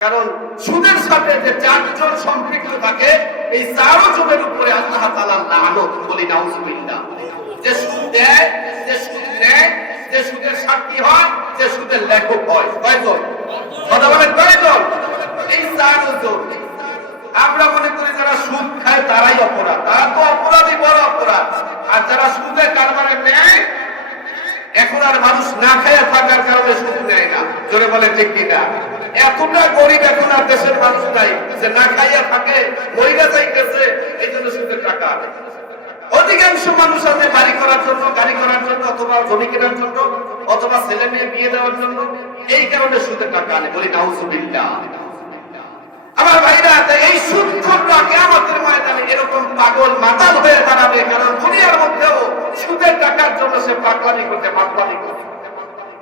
কারণ সুদের সাথে যে চারজন সম্পৃক্ত থাকে এই চারজনের উপরে আল্লাহ তাআলা লানত, বলি নাউজুবিল্লাহ। যে সুদ দেয়, যে সুদ নেয়, যে সুদের সাক্ষী হয়, যে সুদের লেখক হয়, কয়জন? কথা বলেন কয়জন? এই চারজন। আমরা মনে করি যারা সুদ খায় তারাই অপরাধ, তারা তো অপরাধী, বড় অপরাধ। আর যারা সুদের কারবারে নেয়, এখন আর মানুষ না খাইয়া থাকার কারণে সুদ নেয় না, জোরে বলে ঠিক কিনা? এতটা গরিব এখন আর দেশের মানুষ নাই যে না খাইয়া থাকে, মহিলা যাইতেছে, এই জন্য সুদের টাকা। অধিকাংশ মানুষ আছে বাড়ি করার জন্য, গাড়ি করার জন্য, অথবা জমি কেনার জন্য, অথবা ছেলে মেয়ে বিয়ে দেওয়ার জন্য, এই কারণে সুদের টাকা আনে, বলি নাউজুবিল্লাহ। আমার ভাইরা, এই সুদখোররা কিয়ামতের ময়দানে এরকম পাগল মাতাল হয়ে দাঁড়াবে, কারণ দুনিয়ার মধ্যেও সুদের টাকার জন্য সে পাগলামি করতে।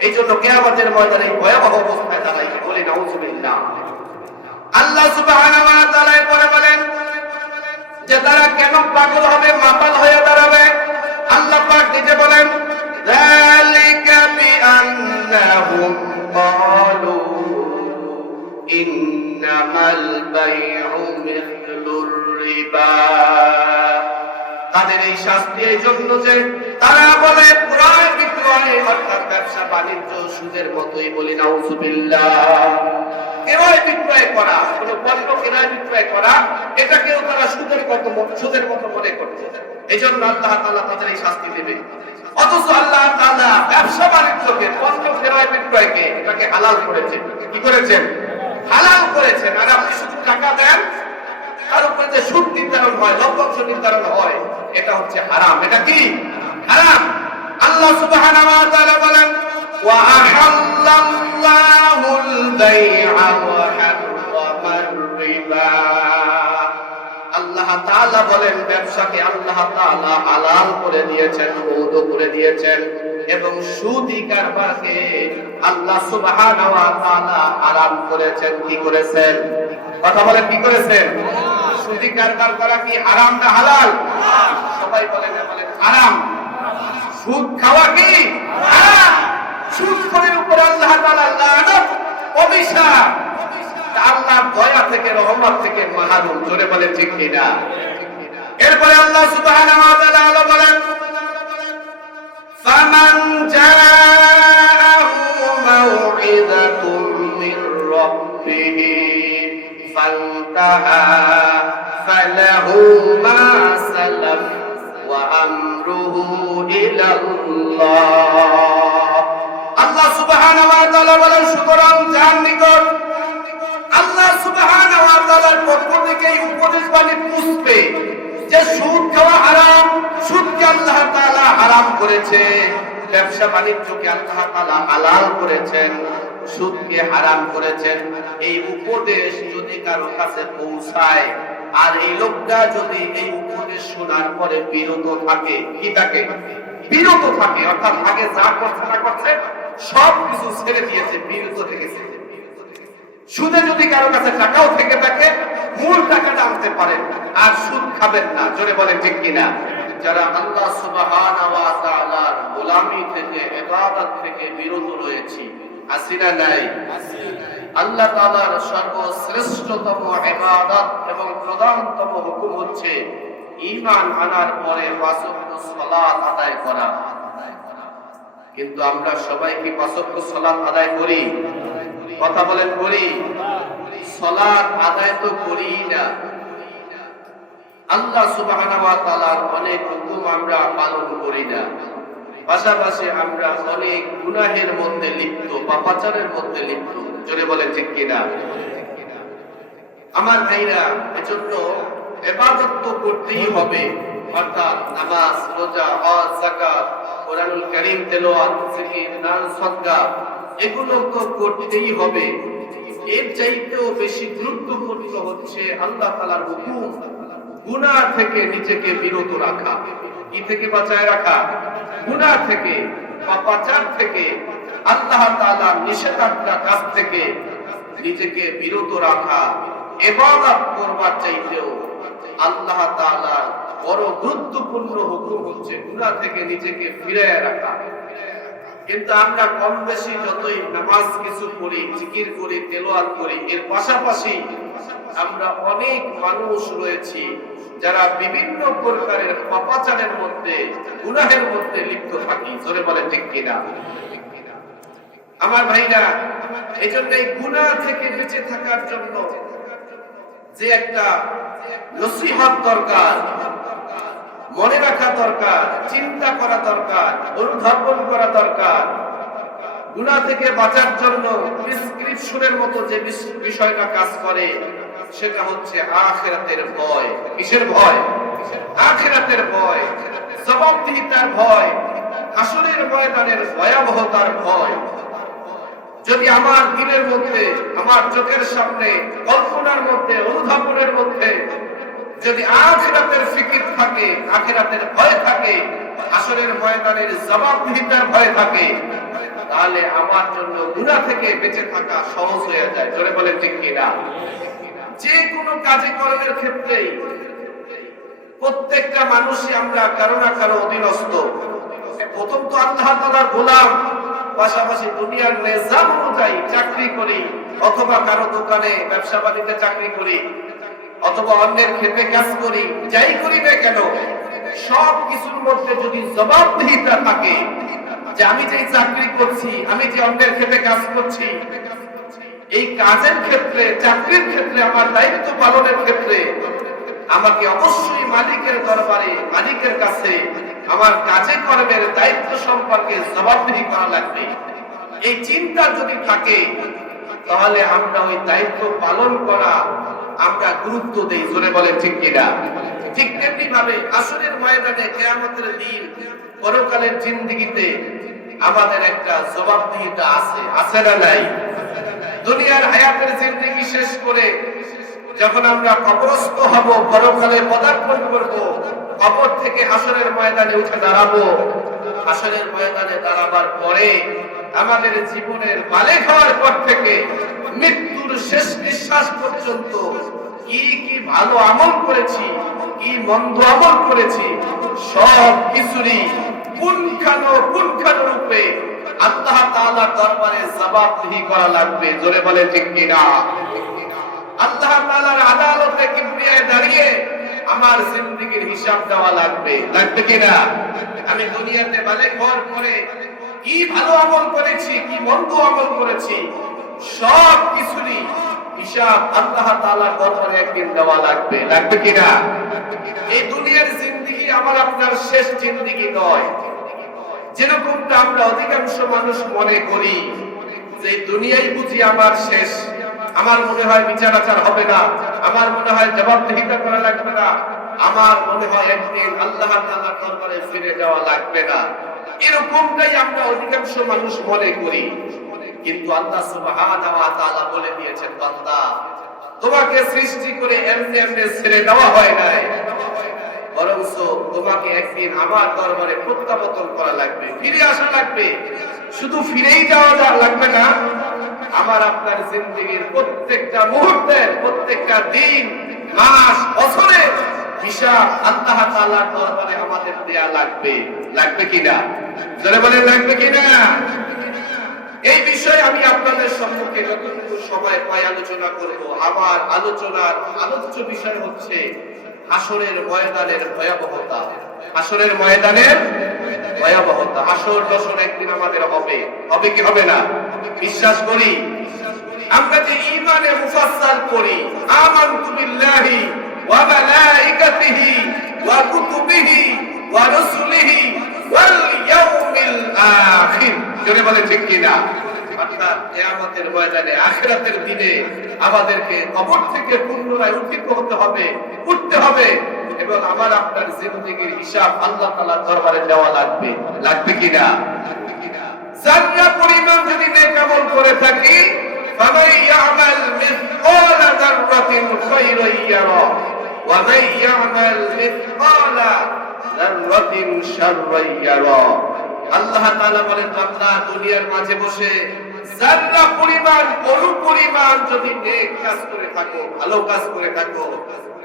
এই জন্য কিয়ামতের ময়দানে ভয়াবহ অবস্থায় দাঁড়াইবে, বলি নাউজুবিল্লাহ। আল্লাহ সুবহানাহু ওয়া তাআলা পরে বলেন যে তারা কেন পাগল হবে, মাতাল হয়ে দাঁড়াবে। আল্লাহ পাক নিজে বলেন, যালিকা বিআন্নাহুম ক্বালু ইন্নামাল বাইউ মিসলুর রিবা। তাদের এই শাস্তি এই জন্য যে তারা বলে ক্রয় বিক্রয় অর্থাৎ ব্যবসা বাণিজ্য সুদের মতোই, বলি নাউজুবিল্লাহ। ক্রয় বিক্রয় করা, কোন পণ্য ক্রয় বিক্রয় করা, এটাকেও তারা সুদের মতো মনে করছে। এই জন্য আল্লাহ তাআলা তাদের এই শাস্তি দেবে। অথচ আল্লাহ তাআলা ব্যবসা বাণিজ্যকে, পণ্য ক্রয় বিক্রয়কে এটাকে হালাল করেছেন। কি করেছেন? হালাল করেছেন। আর আপনি শুধু টাকা দেন, তার উপরে যে সুদ নির্ধারণ হয়, লভ্যাংশ নির্ধারণ হয়, এটা হচ্ছে হারাম। এটা কি? হারাম। আল্লাহ সুবহানাহু ওয়া তাআলা বলেন, ওয়া আহাল্লাল্লাহুল বাই'a ওয়া হাররামার রিবা। আল্লাহ তাআলা বলেন ব্যবসাকে আল্লাহ তাআলা হালাল করে দিয়েছেন, বৈধ করে দিয়েছেন, এবং সুদি কারবারকে আল্লাহ সুবহানাহু ওয়া তাআলা হারাম করেছেন। কি করেছেন? কথা বলেন, কি করেছেন? সুদি কারবার করা কি হারাম না হালাল? সবাই বলেন হারাম। সুদ খাওয়া কি হারাম? সুদখোরের উপর আল্লাহ তাআলা লানত, অভিশাপ, আল্লাহর দয়া থেকে, রহমত থেকে মাহরুম, জোরে বলেন ঠিক কিনা? এরপরে আল্লাহ সুবহানাহু ওয়া তাআলা বলেন, ফামান জাআহু মাউইযাতুম মির রাব্বিহি ফান্তাহা ফালাহু মা সালাফ ওয়া আমরুহু ইলাল্লাহ। আল্লাহ সুবহানাহু ওয়া তাআলা বলেন, সুতরাং যার নিকট আল্লাহ সুবহানাহু ওয়া তাআলার পক্ষ থেকে এই উপদেশ বাণী পুষবে যে সুদ খাওয়া হারাম, সুদকে আল্লাহ তাআলা হারাম করেছে, ব্যবসা বাণিজ্যকে আল্লাহ তাআলা হালাল করেছেন, সুদকে হারাম করেছেন, এই উপদেশ যদি কারো কাছে পৌঁছায় আর এই লোকটা যদি এই উপদেশ শোনার পরে বিরত থাকে, কি থাকে? বিরত থাকে, অর্থাৎ আগে যা করছে না করছে সব কিছু ছেড়ে দিয়েছে, বিরত থেকেছে। সুদে যদি কারো কাছে টাকাও থেকে থাকে, মূল টাকাটা আনতে পারেন আর সুদ খাবেন না, জোরে বলেন ঠিক কিনা? যারা আল্লাহ সুবহানাহু ওয়া তাআলার গোলামি থেকে, ইবাদত থেকে বিরত রয়েছে, আসিনা নাই? আল্লাহ তাআলার সর্বশ্রেষ্ঠতম ইবাদত এবং প্রধানতম হুকুম হচ্ছে ঈমান আনার পরে পাঁচ ওয়াক্ত সালাত আদায় করা। কিন্তু আমরা সবাই কি পাঁচ ওয়াক্ত সালাত আদায় করি? কথা বলেন, করি? সালাত আদায় তো করি না। আল্লাহ সুবহানাহু ওয়া তাআলার অনেক হুকুম আমরা পালন করি না, পাশাপাশি আমরা অনেক গুনাহের মধ্যে লিপ্ত, পাপাচারের মধ্যে লিপ্ত, জোরে বলেন ঠিক কিনা? আমার ভাইরা, এজন্য ইবাদত তো করতেই হবে, অর্থাৎ নামাজ, রোজা, হজ, যাকাত, কোরআনুল কারীম তেলাওয়াত, জিকির, দান, সদকা, এগুলো তো করতেই হবে। এর চাইতেও বেশি গুরুত্বপূর্ণ হচ্ছে আল্লাহ তাআলার হুকুম, গুনাহ থেকে নিজেকে বিরত রাখা। কি থেকে বাঁচায় রাখা? গুনাহ থেকে, পাপাচার থেকে, আল্লাহ তাআলার নিষেধাজ্ঞা কাজ থেকে নিজেকে বিরত রাখা। ইবাদত করবার চাইতেও আল্লাহ তাআলার বড় গুরুত্বপূর্ণ হুকুম হচ্ছে গুনাহ থেকে নিজেকে ফিরিয়ে রাখা। কিন্তু আমরা কম বেশি যতই নামাজ কিছু করি, জিকির করি, তেলাওয়াত করি, এর পাশাপাশি আমরা অনেক মানুষ রয়েছি যারা বিভিন্ন প্রকারের পাপাচারের মধ্যে, গুনাহের মধ্যে লিপ্ত থাকি। জোরে বলে ঠিক কিনা? আমার ভাইরা, এই জন্য এই গুনাহ থেকে বেঁচে থাকার জন্য যে একটা নসিহত দরকার, মনে রাখা দরকার, চিন্তা করা দরকার, অনুধাবন করা দরকার। গুনাহ থেকে বাঁচার জন্য প্রেসক্রিপশনের মতো যে বিষয়টা কাজ করে সেটা হচ্ছে আখিরাতের ভয়। কিসের ভয়? আখিরাতের ভয়, জবাবদিহিতার ভয়, হাসরের ময়দানের ভয়াবহতার ভয়। যদি আমার দিলের মধ্যে, আমার চোখের সামনে, কল্পনার মধ্যে, অনুধাবনের মধ্যে যদি আখিরাতের ফিকির থাকে, আখিরাতের ভয় থাকে, হাসরের ময়দানের জবাবদিহিতার ভয় থাকে, তাহলে আমার জন্য গুনাহ থেকে বেঁচে থাকা সহজ হয়ে যায়। জোরে বলেন ঠিক কিনা? যে কোনো কাজে কর্মের ক্ষেত্রে প্রত্যেকটা মানুষই আমরা কারো না কারো অধীনস্থ। প্রথম তো আল্লাহ তাআলার গোলাম, পাশাপাশি দুনিয়ার নিজাম অনুযায়ী চাকরি করি, অথবা কারো দোকানে ব্যবসা বাণিজ্যে চাকরি করি, অথবা অন্যের ক্ষেতে কাজ করি, যাই করি না কেন, সব কিছুর মধ্যে যদি জবাবদিহিতা থাকে যে আমি যে চাকরি করছি, আমি যে অন্যের ক্ষেতে কাজ করছি, এই কাজের ক্ষেত্রে, চাকরির ক্ষেত্রে, আমার দায়িত্ব পালনের ক্ষেত্রে আমাকে অবশ্যই মালিকের দরবারে, মালিকের কাছে আমার কাজে কর্মের দায়িত্ব সম্পর্কে জবাবদিহি করা লাগবে। এই চিন্তা যদি থাকে তাহলে আমরা ওই দায়িত্ব পালন করা আমরা গুরুত্ব দেই। জোরে বলেন ঠিক কিনা? ঠিক তেমনি ভাবে আসরের ময়দানে, কিয়ামতের দিন, পরকালের জিন্দেগিতে আমাদের একটা জবাবদিহিতা আছে, আছে না নাই? দুনিয়ার হায়াতের জিন্দেগি শেষ করে যখন আমরা কবরস্থ হব, পরকালে পদার্পণ করব, কবর থেকে হাসরের ময়দানে উঠে দাঁড়াবো। হাসরের ময়দানে দাঁড়াবার পরে আমাদের জীবনের বালেগ হওয়ার পর থেকে মৃত্যুর শেষ নিঃশ্বাস পর্যন্ত কি কি ভালো আমল করেছি, কি মন্দ আমল করেছি, সব কিছুরই পুঙ্খানুপুঙ্খানুরূপে আল্লাহ তাআলার দরবারে জবাবদিহি করা লাগবে। জোরে বলে ঠিক কিনা? আল্লাহ তাআলার আদালতে কিবরিয়ায় দাঁড়িয়ে আমার জিন্দেগীর হিসাব দেওয়া লাগবে। লাগবে কিনা? আমি দুনিয়াতে বালেগ হওয়ার পরে কি ভালো আমল করেছি, কি মন্দ আমল করেছি, সব কিছুরই হিসাব আল্লাহ তাআলার দরবারে একদিন দেওয়া লাগবে। লাগবে কিনা? এই দুনিয়ার জিন্দেগি আমার আপনার শেষ জিন্দেগি নয়। যেরকমটা আমরা অধিকাংশ মানুষ মনে করি যে দুনিয়াই বুঝি আমার শেষ, আমার মনে হয় বিচার আচার হবে না, আমার মনে হয় জবাবদিহিতা করা লাগবে না, আমার মনে হয় একদিন আল্লাহ তাআলার দরবারে ফিরে যাওয়া লাগবে না, এরকমটাই আমরা অধিকাংশ মানুষ মনে করি। কিন্তু আল্লাহ সুবহানাহু ওয়া তাআলা বলে দিয়েছেন, বান্দা, তোমাকে সৃষ্টি করে এমনি এমনি ছেড়ে দেওয়া হয় নাই, বরং তোমাকে একদিন আমার দরবারে প্রত্যাবর্তন করা লাগবে, ফিরে আসা লাগবে। শুধু ফিরেই যাওয়া লাগবে না, আমার আপনার জিন্দেগীর প্রত্যেকটা মুহূর্তের, প্রত্যেকটা দিন, মাস, বছরের হিসাব আল্লাহ তাআলার দরবারে আমাদের দেয়া লাগবে। লাগবে কিনা? জোরে বলেন লাগবে কিনা? এই বিষয়ে আমি আপনাদের সম্মুখে যতটুকু সময় পাই আলোচনা করব। আমার আলোচনার আলোচ্য বিষয় হচ্ছে হাসরের ময়দানের ভয়াবহতা। হাসরের ময়দানের ভয়াবহতা। হাসর দশর একদিন আমাদের হবে, হবে কি হবে না? বিশ্বাস করি। আমরা যে ঈমানে মুফাসসাল করি, আমানতু বিল্লাহি ওয়া মালাইকাতিহি ওয়া কুতুবিহি ওয়া রাসূলিহি ওয়াল ইয়াউমিল আখির, জোরে বলেন ঠিক কিনা? অর্থাৎ কিয়ামতের ময়দানে, আখিরাতের দিনে আমাদেরকে কবর থেকে পুনরায় উত্থিত হতে হবে, উঠতে হবে, এবং আমার আপনার জিন্দেগীর হিসাব আল্লাহ তাআলার দরবারে দেওয়া লাগবে। লাগবে কিনা? যারা পরিমাণ যদি নেক আমল করে থাকি, ফামান ইয়ামাল মিসকালা যাররাতিন খায়রান ইয়ারা ওয়া মান ইয়ামাল মিসকালা যাররাতিন শাররান ইয়ারা। আল্লাহ তাআলা বলেন, বান্দা, দুনিয়ার মাঝে বসে যারা পরিমাণ, অনুপরিমাণ যদি নেক কাজ করে থাকো, ভালো কাজ করে থাকো,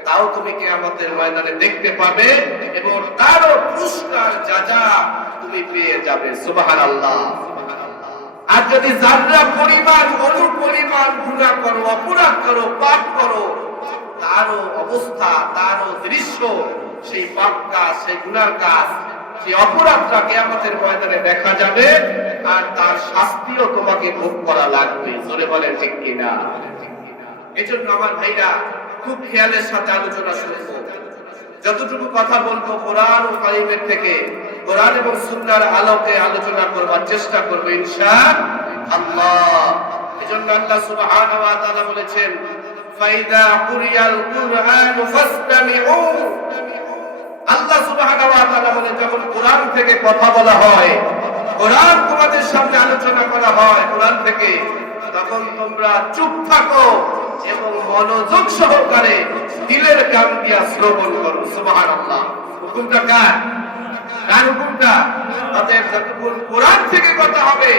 তাও তুমি কিয়ামতের ময়দানে দেখতে পাবে এবং তারও পুরস্কার, যাজা তুমি পেয়ে যাবে। সুবহানাল্লাহ। আর যদি যারা পরিমাণ অনুপরিমাণ গুনাহ করো, অপরাধ করো, পাপ করো, তারও অবস্থা, তারও দৃশ্য, সেই পাপ কাজ, সেই গুনার কাজ, সেই অপরাধটা কিয়ামতের ময়দানে দেখা যাবে, আর তার শাস্তিও তোমাকে ভোগ করা লাগবে। জোরে বলেন ঠিক কিনা? এজন্য আমার ভাইরা খুব খেয়ালের সাথে আলোচনা শুনবো। যতটুকু কথা বলবো কোরআন ও কারিমের থেকে, কোরআন এবং সুন্নাহর আলোকে আলোচনা করবার চেষ্টা করব ইনশাআল্লাহ। এজন্য আল্লাহ সুবহানাহু ওয়া তাআলা বলেছেন, ফাইদা কুরিয়াল কুরআন ফাসতামিউ। আল্লাহ সুবহানাহু ওয়া তাআলা বলেন, যখন কোরআন থেকে কথা বলা হয়, কোরআন তোমাদের সামনে আলোচনা করা হয় কোরআন থেকে, তখন তোমরা চুপ থাকো এবং মনোযোগ সহকারে দিলের কান দিয়া শ্রবণ করো। সুবহানাল্লাহ। হুকুমটা কার? কার হুকুমটা? অতএব যতক্ষণ কোরআন থেকে কথা হবে,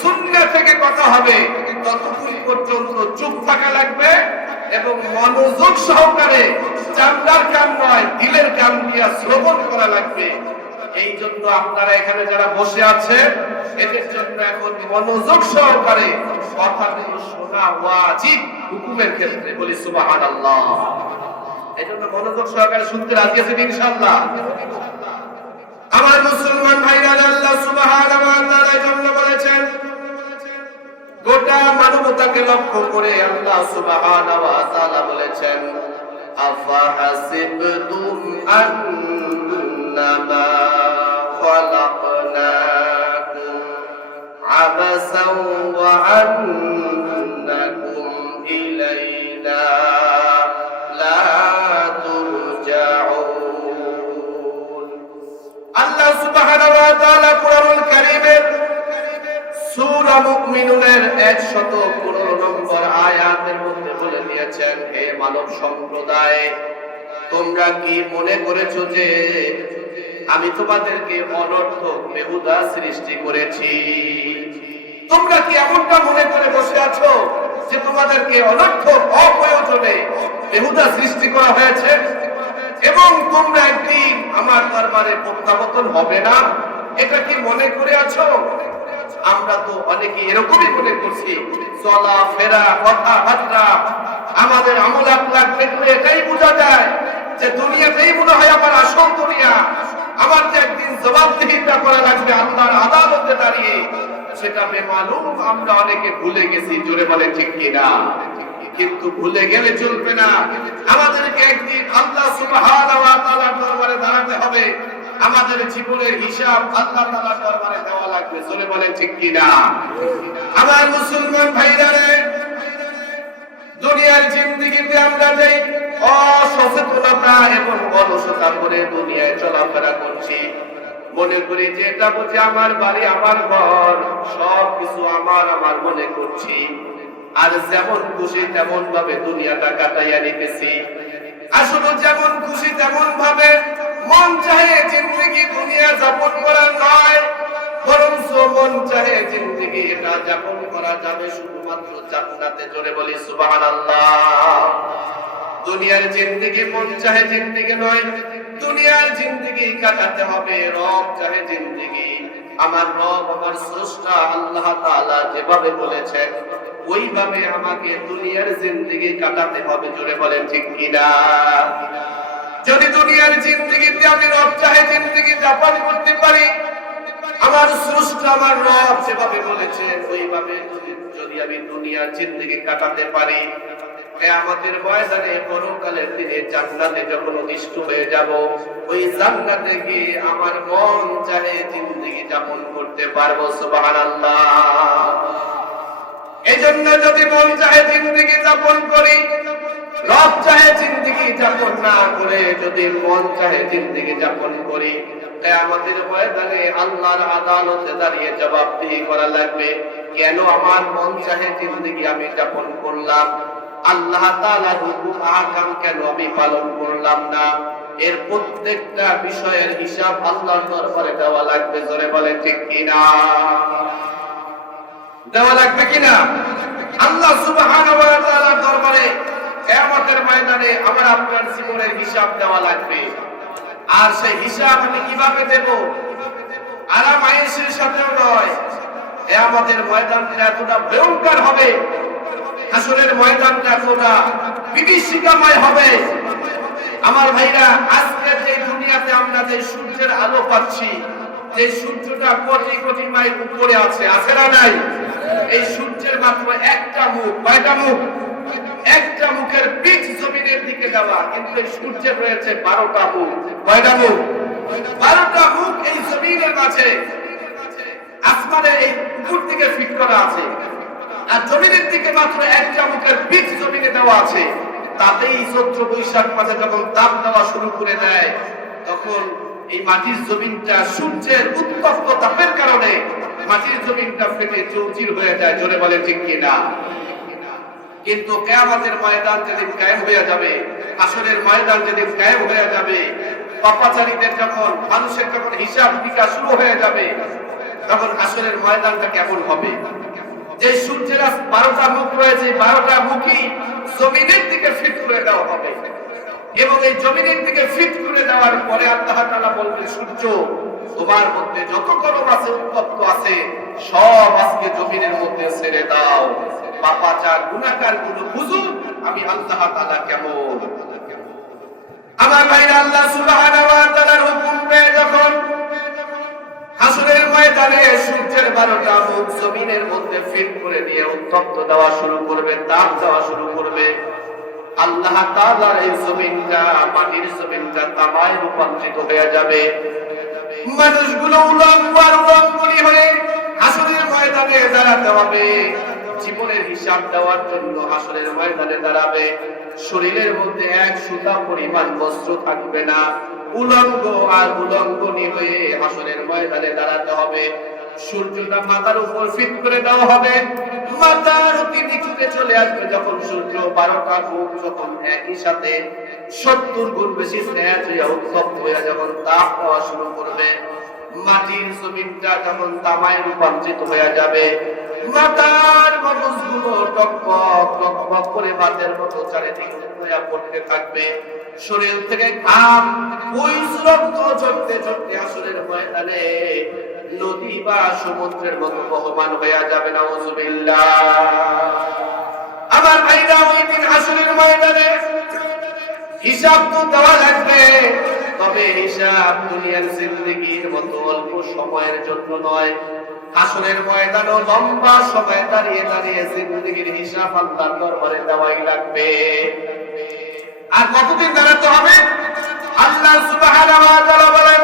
সুন্নাহ থেকে কথা হবে, ততক্ষণ পর্যন্ত চুপ থাকা লাগবে এবং মনোযোগ সহকারে, চামড়ার কান নয়, দিলের কান দিয়া শ্রবণ করা লাগবে। এই জন্য আপনারা এখানে যারা বসে আছেন, এদের জন্য এখন মনোযোগ সহকারে কথাগুলো শোনা ওয়াজিব হুকুমের ক্ষেত্রে। বলি সুবহানাল্লাহ। এই জন্য মনোযোগ সহকারে শুনতে রাজি আছেন ইনশাআল্লাহ? আমার মুসলমান ভাইরা, আল্লাহ সুবহানাহু ওয়া তাআলা এই জন্য বলেছেন, গোটা মানবতাকে লক্ষ্য করে আল্লাহ সুবহানাহু ওয়া তাআলা বলেছেন, আফাহাসিবতুম আন্নামা খালাকনাকুম আবাসাও ওয়া আন্নাকুম ইলাইনা লা তুরজাউন। আল্লাহ সুবহানাহু ওয়া তাআলা কোরআনুল কারীমের সূরা মুমিনুনের 115 নম্বর আয়াতের মধ্যে বলে দিয়েছেন, হে মানব সম্প্রদায়, তোমরা কি মনে করেছো যে আমি তোমাদেরকে অনর্থক বেহুদা সৃষ্টি করেছি? তোমরা কি এমনটা মনে করে বসে আছো যে তোমাদেরকে অনর্থক, অপ্রয়োজনে বেহুদা সৃষ্টি করা হয়েছে এবং তোমরা একদিন আমার দরবারে প্রত্যাবর্তন হবে না? এটা কি মনে করে আছো? আমরা তো অনেকে এরকমই মনে করছি। চলা ফেরা, কথাবার্তা, আমাদের আমল আখলাক দেখলে এটাই বোঝা যায় যে দুনিয়াতেই মনে হয় আমার আসল দুনিয়া। আমার যে একদিন জবাবদিহিতা করা লাগবে আল্লাহর আদালতে দাঁড়িয়ে, সেটা বেমালুম আমরা অনেকে ভুলে গেছি। জোরে বলে ঠিক কিনা? কিন্তু ভুলে গেলে চলবে না। আমাদেরকে একদিন আল্লাহ সুবহানাহু ওয়া তাআলার দরবারে দাঁড়াতে হবে। আমাদের জীবনের হিসাব আল্লাহ তাআলার দরবারে দেওয়া লাগবে। জোরে বলেন ঠিক কিনা? আমার মুসলমান ভাইরা, দুনিয়ার জিন্দেগিতে আমরা যেই অসচেতনতা এবং অলসতা করে দুনিয়ায় চলাফেরা করছি, মনে করি যে এটা বুঝি আমার বাড়ি, আমার ঘর, সবকিছু আমার আমার মনে করছি, আর যেমন খুশি তেমন ভাবে দুনিয়াটা কাটাইয়া নিতেছি। আসলে যেমন খুশি তেমন ভাবে মন চাহে জিন্দেগি দুনিয়া যাপন করা নয়, বরং মন চাহে জিন্দেগি এটা যাপন করা যাবে শুধুমাত্র জান্নাতে। জোরে বলি সুবহানাল্লাহ। দুনিয়ার জিন্দেগি মন চাহে জিন্দেগি নয়, দুনিয়ার জিন্দেগি কাটাতে হবে রব চাহে জিন্দেগি। আমার রব, আমার স্রষ্টা আল্লাহ তাআলা যেভাবে বলেছেন ওইভাবে আমাকে দুনিয়ার জিন্দেগি কাটাতে হবে। জোরে বলেন ঠিক কিনা? যদি দুনিয়ার জিন্দেগিতে আমি রব চাহে জিন্দেগি যাপন করতে পারি, আমার স্রষ্টা আমার রব যেভাবে বলেছেন ওইভাবে যদি আমি দুনিয়ার জিন্দেগি কাটাতে পারি, কিয়ামতের ময়দানে পরকালের দিনে জান্নাতে যখন অধিষ্ঠ হয়ে যাব, ওই জান্নাতে গিয়ে আমার মন চাহে জিন্দেগি যাপন করতে পারবো। সুবহানাল্লাহ। এজন্য যদি মন চাহে জিন্দেগি যাপন করি, রব চাহে জিন্দেগি যাপন না করে যদি মন চাহে জিন্দেগি যাপন করি, কিয়ামতের ময়দানে আল্লাহর আদালতে দাঁড়িয়ে জবাবদিহি করা লাগবে, কেন আমার মন চাহে জিন্দেগি আমি যাপন করলাম, আল্লাহ তাআলার হুকুম আহকাম কেন আমি পালন করলাম না। এর প্রত্যেকটা বিষয়ের হিসাব আল্লাহর দরবারে দেওয়া লাগবে। জোরে বলেন ঠিক কিনা? দেওয়া লাগবে কিনা? আল্লাহ সুবহানাহু ওয়া তাআলার দরবারে কিয়ামতের ময়দানে আমার আপনার জীবনের হিসাব দেওয়া লাগবে। আর সেই হিসাব আমি কিভাবে দেব? আরাম আয়েশের সাথেও নয়, আমাদের ময়দানটা এতটা ভয়ঙ্কর হবে, হাসরের ময়দানটা এতটা বিভীষিকাময় হবে। আমার ভাইরা, আজকে যে দুনিয়াতে আমরা যে সূর্যের আলো পাচ্ছি, যে সূর্যটা কোটি কোটি মাইল উপরে আছে, আছে না নাই? এই সূর্যের মাত্র একটা মুখ, কয়টা মুখ? একটা মুখের পিচ জমিনের দিকে যাওয়া, কিন্তু এই সূর্যের রয়েছে 12টা মুখ। কয়টা মুখ? 12টা মুখ এই জমিনের মাঝে, আসমানের এই উপর দিকে ফিট করা আছে, আর জমিনের দিকে মাত্র একটা মুখের পিচ জমিনে দেওয়া আছে। তাতেই চৈত্র বৈশাখ মাসে যখন তাপ দেওয়া শুরু করে দেয়, তখন এই মাটির জমিনটা সূর্যের উত্তপ্ত তাপের কারণে মাটির জমিনটা ফেটে চৌচির হয়ে যায়। জোরে বলে ঠিক কিনা? কিন্তু কিয়ামতের ময়দান যেদিন কায়েম হয়ে যাবে, হাসরের ময়দান যেদিন কায়েম হয়ে যাবে, পাপাচারীদের যখন, মানুষের যখন হিসাব নিকাশ শুরু হয়ে যাবে, তখন হাসরের ময়দানটা কেমন হবে? যে সূর্যের 12টা মুখ রয়েছে, 12টা মুখই জমিনের দিকে ফিট করে দেওয়া হবে, এবং এই জমিনের দিকে ফিট করে দেওয়ার পরে আল্লাহ তাআলা বলবে, সূর্য, তোমার মধ্যে যত গরম আছে, উত্তপ্ত আছে, সব আজকে জমিনের মধ্যে ছেড়ে দাও। পাপাচার গুনাহগার গুলো বুঝুন আমি আল্লাহ তাআলা কেমন। আমার ভাইরা, আল্লাহ সুবহানাহু ওয়া তাআলার হুকুম পেয়ে যখন হাসরের ময়দানে সূর্যের 12টা মুখ জমিনের মধ্যে ফিট করে দিয়ে উত্তপ্ত দেওয়া শুরু করবে, তাপ দেওয়া শুরু করবে, আল্লাহ তাআলার এই জমিনটা, মাটির জমিনটা তামায় রূপান্তরিত হয়ে যাবে। মানুষগুলো উলঙ্গ আর উলঙ্গনি হয়ে হাসরের ময়দানে দাঁড়াতে হবে, জীবনের হিসাব দেওয়ার জন্য হাসরের ময়দানে দাঁড়াবে। শরীরের মধ্যে এক সুতা পরিমাণ বস্ত্র থাকবে না, উলঙ্গ আর উলঙ্গনি হয়ে হাসরের ময়দানে দাঁড়াতে হবে। সূর্যটা মাথার উপর ফিট করে দেওয়া হবে, মাথার অতি নিচুতে চলে আসবে যখন সূর্য। 12টা মুখ যখন একই সাথে 70 গুণ বেশি তেজ হয়ে উত্তপ্ত হয়ে যখন তাপ দেওয়া শুরু করবে, মাটির জমিনটা যখন তামায় রূপান্তরিত হয়ে যাবে, মাথার মগজগুলো টকবক টকবক করে ভাতের মতো চারিদিকে হয়ে পড়তে থাকবে। শরীর থেকে ঘাম বৈশ্রব্দ ঝরতে ঝরতে আসরের ময়দানে নদী বা সমুদ্রের মতো বহমান হয়ে যাবে। নাউজুবিল্লাহ। আমার ভাইরা, ওই দিন আসরের ময়দানে হিসাব তো দেওয়া লাগবে, তবে হিসাব দুনিয়ার জিন্দেগির মতো অল্প সময়ের জন্য নয়। হাসরের ময়দানে লম্বা সময় দাঁড়িয়ে দাঁড়িয়ে জিন্দেগির হিসাব আল্লাহর দরবারে দেওয়াই লাগবে। আর কতদিন দাঁড়াতে হবে? আল্লাহ সুবহানাহু ওয়া তাআলা বলেন,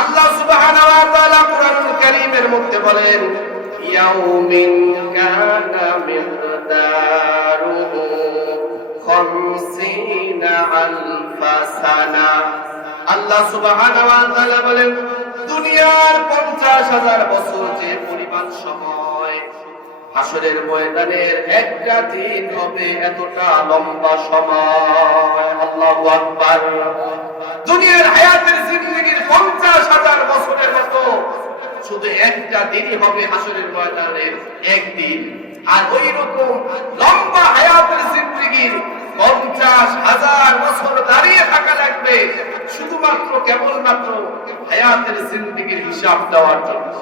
আল্লাহ সুবহানাহু ওয়া তাআলা কুরআনুল কারীমের মধ্যে বলেন, ইয়াউমিন কানা মিকদারুহু 50 আলফা সানা। আল্লাহ সুবহানাহু ওয়া তাআলা বলেন, দুনিয়ার 50,000 বছর যে পরিমাণ সময়, হাসরের ময়দানের একটা দিন হবে এতটা লম্বা সময়। আল্লাহু আকবার। দুনিয়ার হায়াতের জিন্দেগির 50,000 বছরের মতো শুধু একটা দিনই হবে হাসরের ময়দানের একদিন। আর ওই রকম লম্বা হায়াতের জিন্দেগির 50,000 বছর দাঁড়িয়ে থাকা লাগবে শুধুমাত্র কেবলমাত্র হায়াতের জিন্দেগির হিসাব দেওয়ার জন্য।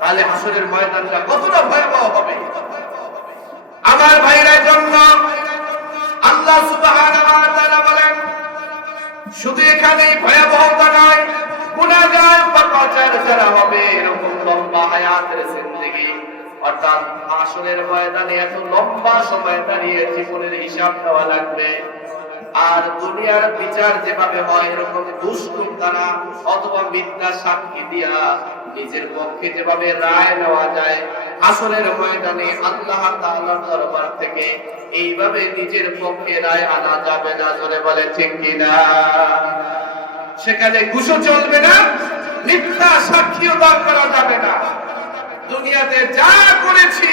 তাহলে হাসরের ময়দানটা কতটা ভয়াবহ হবে। আমার ভাইরা, জন্য আল্লাহ সুবহানাহু ওয়া তাআলা বলেন, শুধু এখানেই ভয়াবহতা নয়, গুনাহগার পাপাচার যারা হবে এরকম লম্বা হায়াতের জিন্দেগি, অর্থাৎ হাসরের ময়দানে এত লম্বা সময় দাঁড়িয়ে জীবনের হিসাব দেওয়া লাগবে। আর দুনিয়ার বিচার যেভাবে হয় এরকম দুষ্টুম দ্বারা অথবা মিথ্যা সাক্ষী দিয়া নিজের পক্ষে যেভাবে রায় নেওয়া যায়, হাসরের ময়দানে আল্লাহ তাআলার দরবার থেকে এইভাবে নিজের পক্ষে রায় আনা যাবে না। জোরে বলে ঠিক কিনা? সেখানে ঘুষও চলবে না, মিথ্যা সাক্ষীও দান করা যাবে না। দুনিয়াতে যা করেছি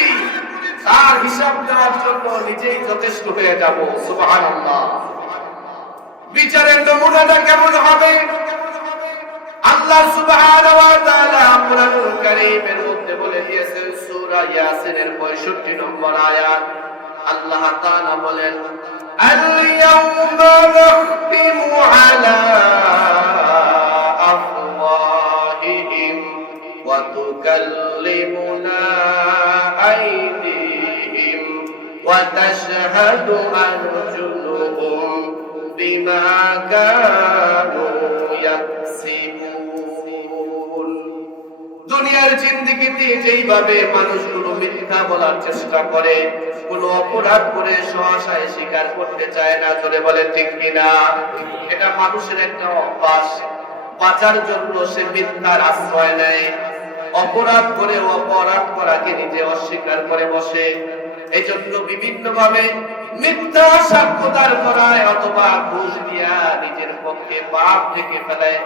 তার হিসাব দেওয়ার জন্য নিজেই যথেষ্ট হয়ে যাব। সুবহানাল্লাহ। বিচারের নমুনাটা কেমন হবে? আল্লাহ সুবহানাহু ওয়া তাআলা কুরআনুল কারীমের মধ্যে বলে দিয়েছেন, সূরা ইয়াসিনের 65 নম্বর আয়াত। আল্লাহ তাআলা বলেন, আল ইয়াউমা নাখতিমু আলা আফওয়াহিহিম ওয়া তাশহাদু আরজুলুহুম বিমা কানু ইয়াকসিবুন। দুনিয়ার জিন্দেগিতে যেইভাবে মানুষগুলো মিথ্যা বলার চেষ্টা করে, কোন অপরাধ করে সহসায় স্বীকার করতে চায় না, জোরে বলে ঠিক কিনা? এটা মানুষের একটা অভ্যাস। বাঁচার জন্য সে মিথ্যার আশ্রয় নেয়, অপরাধ করে অপরাধ করাকে নিজে অস্বীকার করে বসে। এই জন্য বিভিন্ন ভাবে মিথ্যা সাক্ষ্য দাঁড় করায় অথবা ঘুষ দিয়া নিজের পক্ষে পাপ থেকে ফেলায়,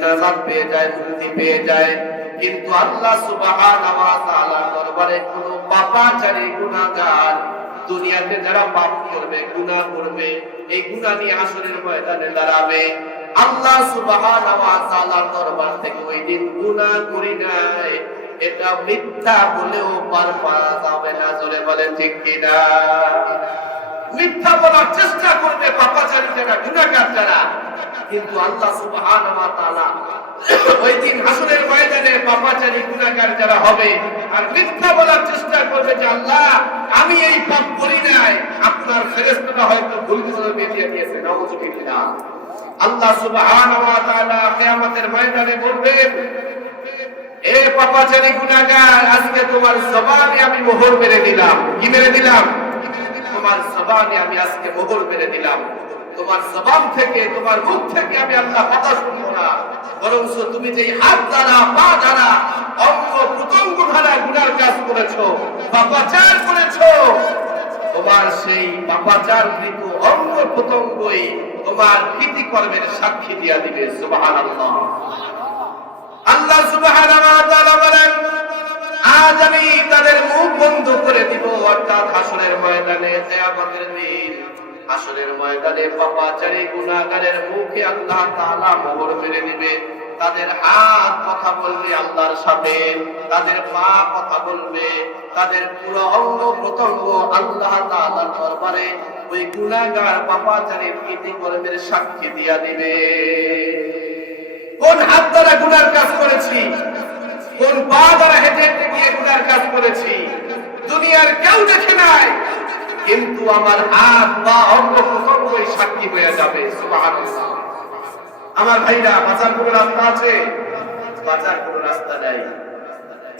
নাজাত পেয়ে যায়, মুক্তি পেয়ে যায়। কিন্তু আল্লাহ সুবহানাহু ওয়া তাআলার দরবারে কোন পাপাচারী গুনাহগার দুনিয়াতে যারা পাপ করবে, গুনাহ করবে, এই গুনাহ নিয়ে হাসরের ময়দানে দাঁড়াবে, আল্লাহ সুবহানাহু ওয়া তাআলার দরবার থেকে ওই দিন গুনাহ করি নাই এটা মিথ্যা বলেও পার পাওয়া যাবে না, জোরে বলেন ঠিক কিনা? মিথ্যা বলার চেষ্টা করবে পাপাচারী যারা, গুনাহগার যারা, কিন্তু আল্লাহ সুবহানাহু ওয়া তাআলা ওই দিন হাসরের ময়দানে পাপাচারী গুনাহগার যারা হবে আর মিথ্যা বলার চেষ্টা করবে যে আল্লাহ আমি এই পাপ করি নাই, আপনার ফেরেশতারা হয়তো ভুল করে বেরিয়ে দিয়েছে, নাউযুবিল্লাহ। আল্লাহ সুবহানাহু ওয়া তাআলা কিয়ামতের ময়দানে বলবেন, এ পাপাচারী গুনাহগার, আজকে তোমার জবানে আমি মোহর মেরে দিলাম। কি মেরে দিলাম? তোমার জবানে আমি আজকে মোহর মেরে দিলাম। তোমার জবান থেকে, তোমার মুখ থেকে আমি আল্লাহ কথা শুনবো না, বরং তুমি যে হাত দ্বারা, পা দ্বারা, অঙ্গ প্রত্যঙ্গ দ্বারা গুনার কাজ করেছো, পাপাচার করেছো, তোমার সেই পাপাচারকৃত অঙ্গ প্রত্যঙ্গই তোমার কৃতিকর্মের সাক্ষী দিয়া দিবে। সুবহানাল্লাহ। আল্লাহ সুবহানাহু ওয়া তাআলা বলেন, আজ আমি তাদের মুখ বন্ধ করে দিব, অর্থাৎ হাসরের ময়দানে, কিয়ামতের দিন হাসরের ময়দানে পাপাচারী গুনাহগারের মুখে আল্লাহ তাআলা মোহর মেরে দিবে। তাদের হাত কথা বলবে আল্লাহর সাথে, তাদের পা কথা বলবে, তাদের পুরো অঙ্গ প্রত্যঙ্গ আল্লাহ তাআলার দরবারে ওই গুনাহগার পাপাচারীর কৃতিকর্মের সাক্ষী দিয়া দিবে। কোন হাত দ্বারা গুনার কাজ করেছি, কোন পা দ্বারা হেঁটে হেঁটে গিয়ে গুনার কাজ করেছি, দুনিয়ার কেউ দেখে নাই, কিন্তু আমার হাত বা অঙ্গ প্রত্যঙ্গই সাক্ষী হয়ে যাবে। সুবহানাল্লাহ। আমার ভাইরা, বাঁচার কোনো রাস্তা আছে? বাঁচার কোনো রাস্তা নাই।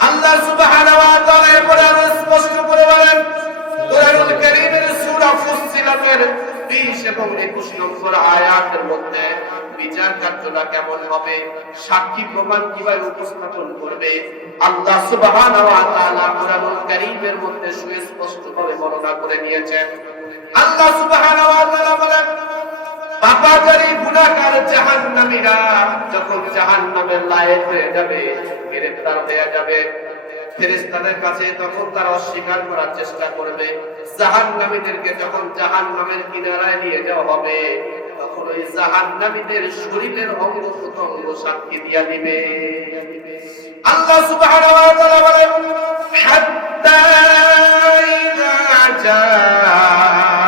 আল্লাহ সুবহানাহু ওয়া তাআলা এরপরে আরো স্পষ্ট করে বলেন, কোরআনুল কারীমের সূরা ফুসসিলাতের 20 এবং 21 নম্বর আয়াতের মধ্যে বিচার কার্যটা কেমন হবে, সাক্ষী প্রমাণ কিভাবে উপস্থাপন করবে, আল্লাহ সুবহানাহু ওয়া তাআলা কোরআনুল কারীমের মধ্যে সুস্পষ্টভাবে বর্ণনা করে নিয়েছেন। আল্লাহ সুবহানাহু ওয়া তাআলা বলেন, পাপাচারী গুনাহগার জাহান্নামীরা যখন জাহান্নামের লায়ক হয়ে যাবে, গ্রেফতার হয়ে যাবে, ফেরেশতাদের কাছে তখন তারা অস্বীকার করার চেষ্টা করবে। জাহান্নামীদেরকে যখন জাহান্নামের কিনারায় নিয়ে যাওয়া হবে, তখন ওই জাহান্নামীদের শরীরের অঙ্গ প্রত্যঙ্গ সাক্ষী দিয়া দিবে। আল্লাহ সুবহানাহু ওয়া তাআলা বলেন, হাত্তা ইযা জাউহা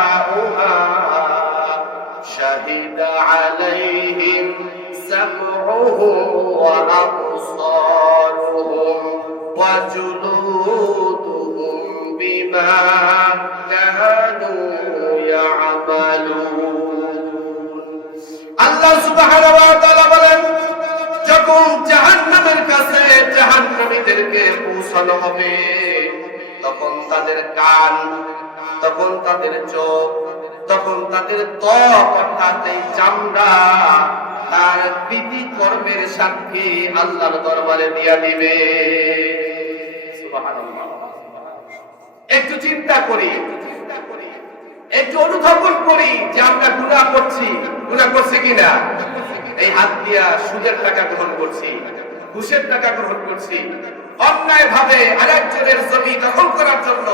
শাহিদা আলাইহিম সামউহুম ওয়া আবসারুহুম ওয়া জুলুদুহুম বিমা কানু ইয়ামালুন। আল্লাহ সুবহানাহু ওয়া তাআলা বলেন, যখন জাহান্নামের কাছে জাহান্নামীদেরকে পৌঁছানো হবে, তখন তাদের কান, তখন তাদের চোখ, তখন তাদের ত্বক অর্থাৎ এই চামড়া তার কৃতিকর্মের সাক্ষী আল্লাহর দরবারে দিয়া দিবে। সুবহানাল্লাহ। একটু চিন্তা করি, একটু অনুধাবন করি যে আমরা গুনাহ করছি, গুনাহ করছি কিনা। এই হাত দিয়া সুদের টাকা গ্রহণ করছি, ঘুষের টাকা গ্রহণ করছি, অন্যায় ভাবে আরেকজনের জমি দখল করার জন্য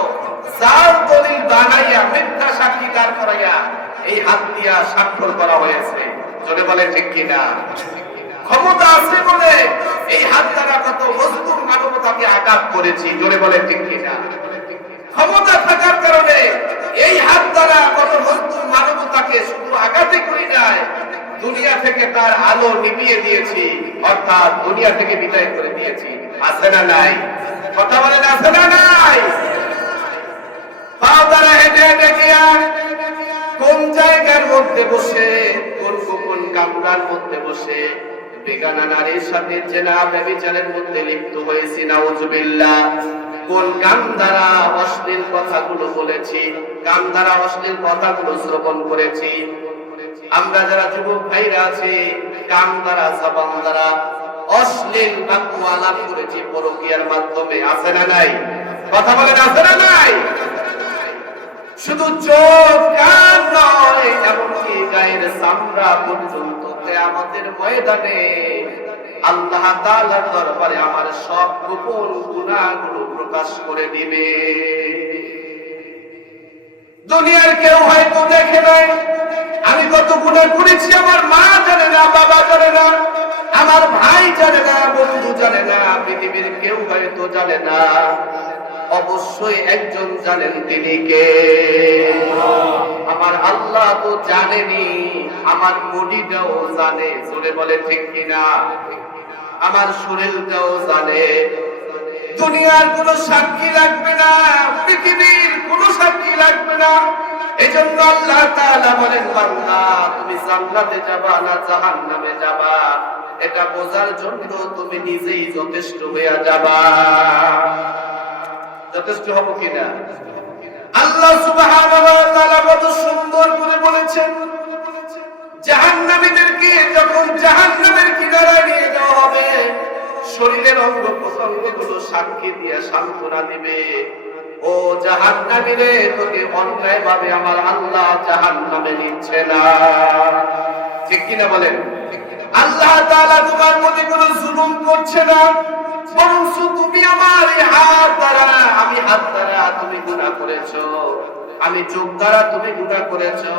জাল দলিল বানাইয়া মিথ্যা সাক্ষী দাঁড় করাইয়া এই হাত দিয়া স্বাক্ষর করা হয়েছে। জোরে বলে ঠিক কিনা? ক্ষমতা আছে বলে এই হাত দ্বারা কত মজলুম মানবতাকে আঘাত করেছি। জোরে বলে ঠিক কিনা? ক্ষমতা থাকার কারণে এই হাত দ্বারা কত মজলুম মানবতাকে শুধু আঘাতই করি নাই, দুনিয়া থেকে তার আলো নিভিয়ে দিয়েছি, অর্থাৎ দুনিয়া থেকে বিদায় করে দিয়েছি। আছে না নাই? কথা বলেন, আছে না নাই? পাও দ্বারা হেঁটে হেঁটে গিয়া কোন জায়গার মধ্যে বসে, কোন গোপন কামরার মধ্যে বসে বেগানা নারীর সাথে জেনা ব্যভিচারের মধ্যে লিপ্ত হয়েছি, নাউজুবিল্লাহ। কোন কান দ্বারা অশ্লীল কথাগুলো বলেছি, কান দ্বারা অশ্লীল কথাগুলো শ্রবণ করেছি। আমরা যারা যুবক ভাইরা আছি, কান দ্বারা জবান দ্বারা অশ্লীল বাক্য আলাপ করেছি পরকীয়ার মাধ্যমে, আছে না নাই? কথা বলেন, আছে না নাই? শুধু চোখ কান নয়, এমনকি গায়ের চামড়া পর্যন্ত কিয়ামতের ময়দানে আল্লাহ তাআলার দরবারে আমার সব গোপন গুনাহগুলো প্রকাশ করে দিবে। দুনিয়ার কেউ হয়তো দেখে নাই আমি কত গুনাহ করেছি, আমার মা জানে না, বাবা জানে না, আমার ভাই জানে না, বন্ধু জানে না, পৃথিবীর কেউ হয়তো জানে না। অবশ্যই একজন জানেন, তিনি কে? আমার আল্লাহ তো জানেনি, আমার বডিটাও জানে, জোরে বলে ঠিক কিনা? আমার শরীরটাও জানে। দুনিয়ার কোনো সাক্ষী লাগবে না, পৃথিবীর কোনো সাক্ষী লাগবে না। এজন্য আল্লাহ তাআলা বলেন, বান্দা তুমি জান্নাতে যাবা না জাহান্নামে যাবা, এটা বোঝার জন্য তুমি নিজেই যথেষ্ট হয়ে যাবা। যথেষ্ট হবো কিনা? আল্লাহ সুবহানাহু ওয়া তাআলা কত সুন্দর করে বলেছেন, জাহান্নামীদেরকে যখন জাহান্নামের কিনারায় নিয়ে যাওয়া হবে, শরীরের অঙ্গ প্রত্যঙ্গগুলো সাক্ষী দিয়ে সান্ত্বনা দিবে, ও জাহান্নামী রে, তোকে অন্যায় ভাবে আমার আল্লাহ জাহান্নামে নিচ্ছে না। ঠিক কিনা বলেন? আল্লাহ তাআলা তোমার প্রতি কোনো জুলুম করছে না, বরং তুমি আমার হাত দ্বারা, আমি হাত দ্বারা তুমি গুনাহ করেছো, আমি চোখ দ্বারা তুমি গুনাহ করেছো,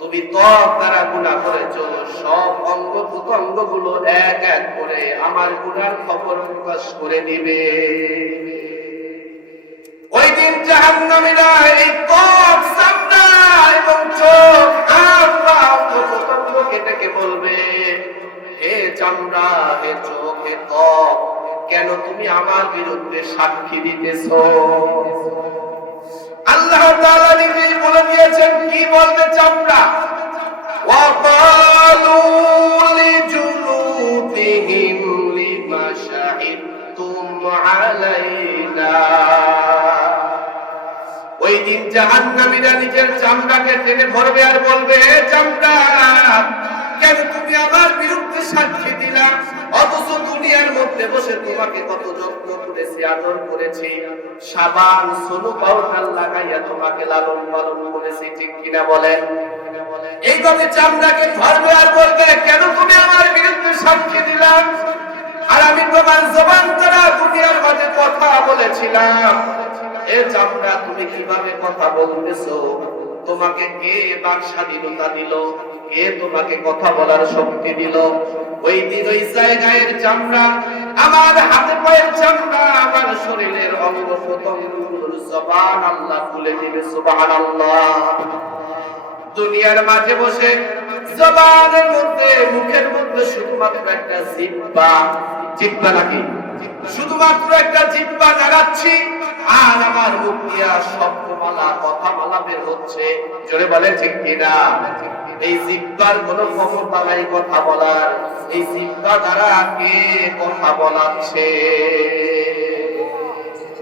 তুমি ত্বক দ্বারা গুনাহ করেছো, সব অঙ্গ প্রত্যঙ্গগুলো এক এক করে আমার গুনার খবর প্রকাশ করে দিবে। ওই দিন জাহান্নামীরা এই ত্বক, চামড়া এবং চোখ, হাত পা অঙ্গ প্রত্যঙ্গকে ডেকে বলবে, হে চামড়া, হে চোখ, হে ত্বক, কেন তুমি আমার বিরুদ্ধে সাক্ষী দিতেছো? আল্লাহ তাআলা নিজেই বলে দিয়েছেন, কি বলবে চামড়া? ওয়াকালু লিজুলুদিহিম লিমা শাহিদতুম আলাইনা। ওই দিন জাহান্নামীরা নিজের চামড়াকে টেনে ধরবে আর বলবে, হে চামড়া, কেন তুমি আমার বিরুদ্ধে সাক্ষী দিলা? অথচ দুনিয়ার মধ্যে বসে তোমাকে কত যত্ন করেছি, আদর করেছি, সাবান সোনু পাউডার লাগাইয়া তোমাকে লালন পালন করেছি, ঠিক কিনা বলেন? এইভাবে চামড়াকে ধরবে আর বলবে, কেন তুমি আমার বিরুদ্ধে সাক্ষী দিলা? আর আমি তোমার জবান দ্বারা দুনিয়ার মাঝে কথা বলেছিলাম। এ চামড়া, তুমি কিভাবে কথা বলতেছো? তোমাকে কে বাক স্বাধীনতা দিল? কে তোমাকে কথা বলার শক্তি দিল? ওই দিন ওই জায়গায় চামড়া, আমার হাতে পায়ের চামড়া, আমার শরীরের অঙ্গ প্রত্যঙ্গগুলোর জবান আল্লাহ খুলে দিবে, সুবহানাল্লাহ। দুনিয়ার মাঝে বসে জবানের মধ্যে, মুখের মধ্যে শুধুমাত্র একটা জিহ্বা, জিহ্বা নাকি? শুধুমাত্র একটা জিহ্বা নাড়াচ্ছি, আর আমার মুখ দিয়া শব্দমালা, কথামালা বের হচ্ছে, জোরে বলে ঠিক কিনা? এই জিহ্বার কোনো ক্ষমতা নাই কথা বলার। এই জিহ্বা দ্বারা কে কথা বলাচ্ছে?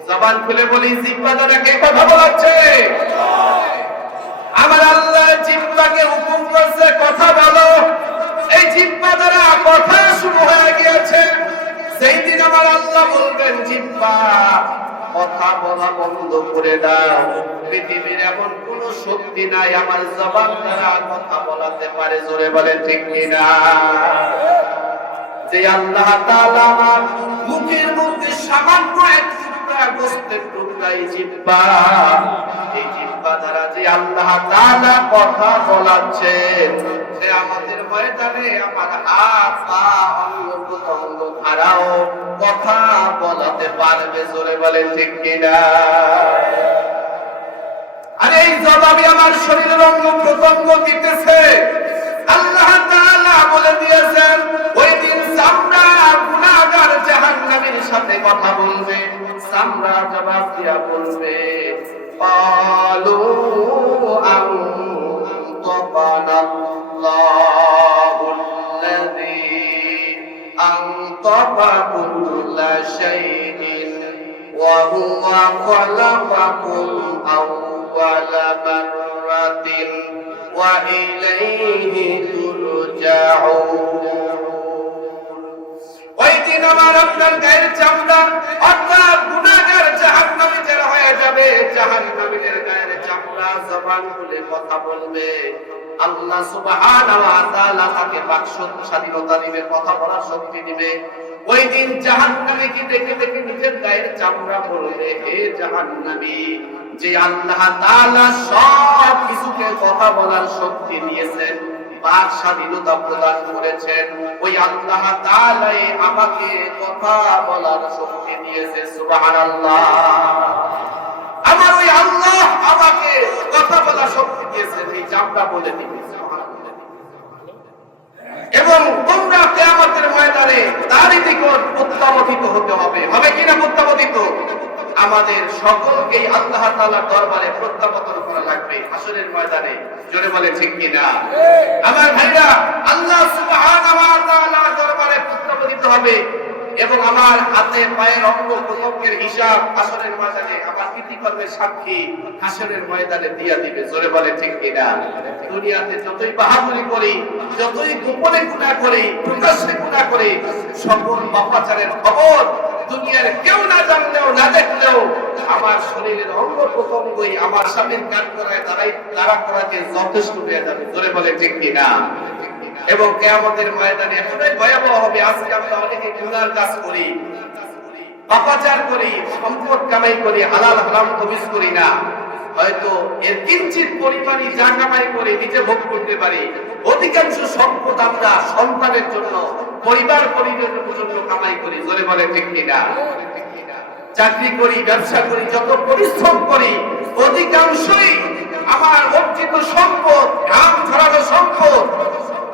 জবান খুলে বলি, জিহ্বা দ্বারা কে কথা বলাচ্ছে? আমার আল্লাহ জিহ্বাকে হুকুম করছে, কথা বলো। এই জিহ্বা দ্বারা কথা শুরু হয়ে গিয়েছে। সেই দিন আমার আল্লাহ বলবেন, জিহ্বা, কথা বলা বন্ধ করে দাও। পৃথিবীর এমন কোন শক্তি নাই আমার জবান দ্বারা কথা বলাতে পারে, জোরে বলেন ঠিক কিনা? যে আল্লাহ তাআলা আমার মুখের মধ্যে সামান্য এক টুকরা গোশতের টুকরা, এই জিহ্বা, এই জিহ্বা দ্বারা যে আল্লাহ তাআলা কথা বলাচ্ছেন, সে আমাদের ময়দানে আমার হাত পা অঙ্গ প্রত্যঙ্গ দ্বারাও কথা বলাতে পারবে, জোরে বলেন ঠিক কিনা? আরে এই জবাবই আমার শরীরের অঙ্গ প্রত্যঙ্গ দিতেছে। আল্লাহ তাআলা বলে দিয়েছেন, ওই দিন চামড়া গুনাহগার জাহান্নামীর সাথে কথা বলবে। চামড়া জবাব দিয়া বলবে, قالوا أنطقنا الله الذي أنطق كل شيء وهو خلقكم أول مرة وإليه ترجعون ওই দিন আমার আপনার গায়ের চামড়া অর্থাৎ গুনাহগার জাহান্নামী যারা হয়ে যাবে জাহান্নামীদের গায়ের চামড়া জবান খুলে কথা বলবে আল্লাহ সুবহানাহু ওয়া তাআলা তাকে বাক স্বাধীনতা দিবে কথা বলার শক্তি দিবে ওই দিন জাহান্নামীকে দেখে দেখে নিজের গায়ের চামড়া বলবে হে জাহান্নামী যে আল্লাহ তাআলা সব কিছুকে কথা বলার শক্তি দিয়েছেন বাক স্বাধীনতা প্রদান করেছেন ওই আল্লাহ তাআলাই আমাকে কথা বলার শক্তি দিয়েছে সুবহানাল্লাহ আমার ওই আল্লাহ আমাকে কথা বলার শক্তি দিয়েছেন এই চামড়া বলে দিবে এবং তোমরা কিয়ামতের ময়দানে তারই নিকট প্রত্যাবর্তিত হতে হবে হবে কিনা প্রত্যাবর্তিত আমাদের সকলকেই আল্লাহ তাআলার দরবারে প্রত্যাবর্তন করা লাগবে হাসরের ময়দানে জোরে বলে ঠিক কিনা আমার ভাইরা আল্লাহ সুবহানাহু ওয়া তাআলার দরবারে প্রত্যাবর্তিত হবে এবং আমার হাতে পায়ের অঙ্গ প্রত্যঙ্গের হিসাব হাসরের ময়দানে আমার কৃতকর্মের সাক্ষী হাসরের ময়দানে দিয়া দিবে জোরে বলে ঠিক কিনা দুনিয়াতে যতই বাহাদুরি করি যতই গোপনে গুনাহ করি প্রকাশ্যে গুনাহ করি সকল পাপাচারের খবর দুনিয়ার কেউ না জানলেও না দেখলেও আমার শরীরের অঙ্গ প্রত্যঙ্গই আমার স্বামীর কাজ করায় তারা করাকে যথেষ্ট হয়ে যাবে জোরে বলে ঠিক কিনা এবং কিয়ামতের ময়দানে এতটাই ভয়াবহ হবে আজকে আমরা অনেকে গুনার কাজ করি পাপাচার করি সম্পদ কামাই করি হালাল হারাম তমিজ করি না হয়তো এর কিঞ্চিত পরিমাণই যা কামাই করে নিজে ভোগ করতে পারি অধিকাংশ সম্পদ আমরা সন্তানের জন্য পরিবার পরিজনের জন্য কামাই করি জোরে বলে ঠিক কিনা চাকরি করি ব্যবসা করি যত পরিশ্রম করি অধিকাংশই আমার অর্জিত সম্পদ ঘাম ঝরানো সম্পদ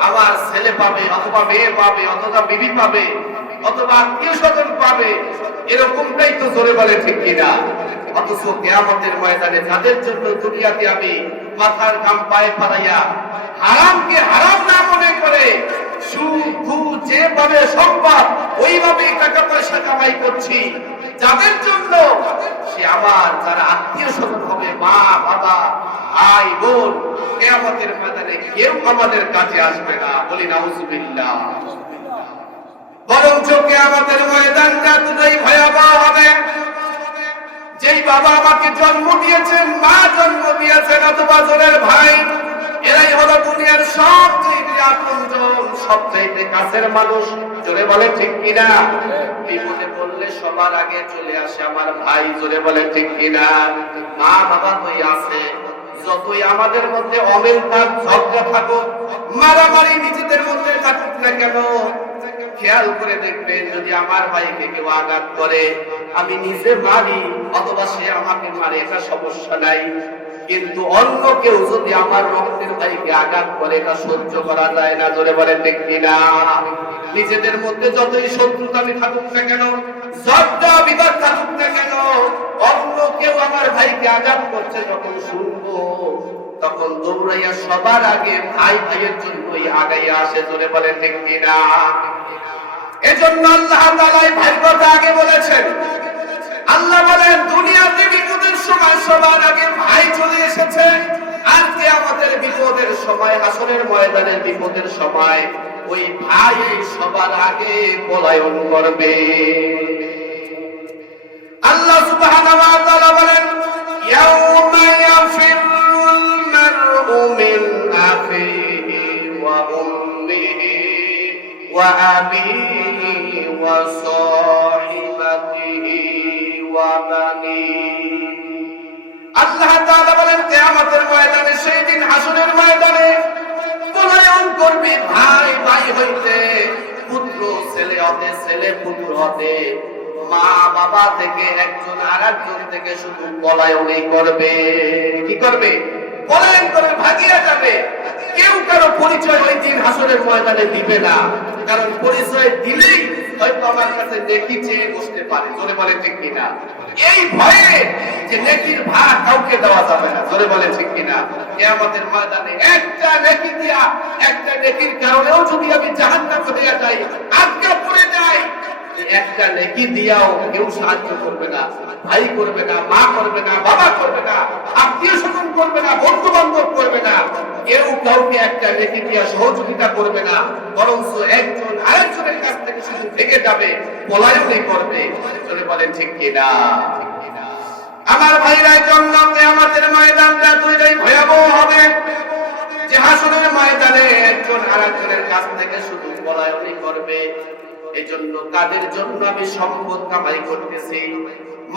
আমার ছেলে পাবে অথবা মেয়ে পাবে অথবা বিবি পাবে অথবা আত্মীয় স্বজন পাবে এরকমটাই তো জোরে বলে ঠিক কিনা অথচ কিয়ামতের ময়দানে যাদের জন্য দুনিয়াতে আমি মাথার ঘাম পায়ে ফেলাইয়া হারামকে হারাম না মনে করে সুদ ঘুষ যেভাবে সম্ভব ওইভাবে টাকা পয়সা কামাই করছি যাদের জন্য সে আমার যারা আত্মীয় স্বজন হবে মা বাবা ভাই বোন কিয়ামতের ময়দানে কেউ আমাদের কাছে আসবে না বলি নাউজুবিল্লাহ বরঞ্চ কিয়ামতের ময়দানটা দুটোই ভয়াবহ হবে যেই বাবা আমাকে জন্ম দিয়েছেন মা জন্ম দিয়েছেন অথবা জনের ভাই এরাই হলো দুনিয়ার সবচেয়ে আপনজন সবচেয়ে কাছের মানুষ জোরে বলে ঠিক কিনা বিপদে পড়লে সবার আগে চলে আসে আমার ভাই জোরে বলে ঠিক কিনা মা বাবা তুই আছে যতই আমাদের মধ্যে অমিল থাক ঝগড়া থাকুক মারামারি নিজেদের মধ্যে থাকুক না কেন খেয়াল করে দেখবেন যদি আমার ভাইকে কেউ আঘাত করে আমি নিজে মারি অথবা সে আমাকে মারে এটা সমস্যা নাই কিন্তু অন্য কেউ যদি আমার রক্তের ভাইকে আঘাত করে এটা সহ্য করা যায় না জোরে বলে ঠিক কিনা নিজেদের মধ্যে যতই শত্রুতামি থাকুক না কেন ঝগড়া বিবাদ থাকুক না কেন অন্য কেউ আমার ভাইকে আঘাত করছে যখন শুনবো তখন দৌড়াইয়া সবার আগে ভাই ভাইয়ের জন্যই আগাইয়া আসে জোরে বলে ঠিক কিনা এজন্য আল্লাহ তাআলা ভাইয়ের কথা আগে বলেছেন আল্লাহ বলেন দুনিয়াতে বিপদের সময় সবার আগে ভাই চলে এসেছে আর কিয়ামতের বিপদের সময় হাসরের ময়দানের বিপদের সময় ওই ভাই সবার আগে পলায়ন করবে আল্লাহ সুবহানাহু ওয়া তাআলা বলেন ইয়াউমা ইয়াফিরুল মারউ মিন আখিহি ওয়া উম্মিহি ওয়া আবিহি ওয়া সাহিবাতিহি ওয়া বানিহি আল্লাহ তাআলা বলেন কিয়ামতের ময়দানে সেই দিন হাসরের ময়দানে পলায়ন করবে ভাই ভাই হইতে পুত্র ছেলে হতে ছেলে পুত্র হতে মা বাবা থেকে একজন আরেকজন থেকে শুধু পলায়নই করবে কি করবে পলায়ন করে ভাগিয়ে যাবে কেউ কারো পরিচয় ওই দিন হাসরের ময়দানে দিবে না কারণ পরিচয় দিলেই হয়তো আমার কাছে নেকি চেয়ে বসতে পারে, জোরে বলে ঠিক কিনা। এই ভয়ে যে নেকির ভাগ কাউকে দেওয়া যাবে না, জোরে বলে ঠিক কিনা। কিয়ামতের ময়দানে একটা নেকি দিয়া, একটা নেকির কারণেও যদি আমি জাহান্নামে হয়ে যাই, আটকা পড়ে যাই, একটা নেকি দিয়াও কেউ সাহায্য করবে না, ভাই করবে না, মা করবে না, বাবা করবে না, আত্মীয় স্বজন করবে না, বন্ধু বান্ধব করবে না, কেউ কাউকে একটা নেকি দিয়া সহযোগিতা করবে না, বরং একজন আরেকজনের কাছ থেকে শুধু ভেঙে যাবে, পলায়নই করবে, জোরে বলেন ঠিক কিনা। আমার ভাইরা, জন্য কিয়ামতের ময়দানটা দুইটাই ভয়াবহ হবে, যে হাসরের ময়দানে একজন আরেকজনের কাছ থেকে শুধু পলায়নই করবে। এজন্য তাদের জন্য আমি সম্পদ কামাই করতেছি,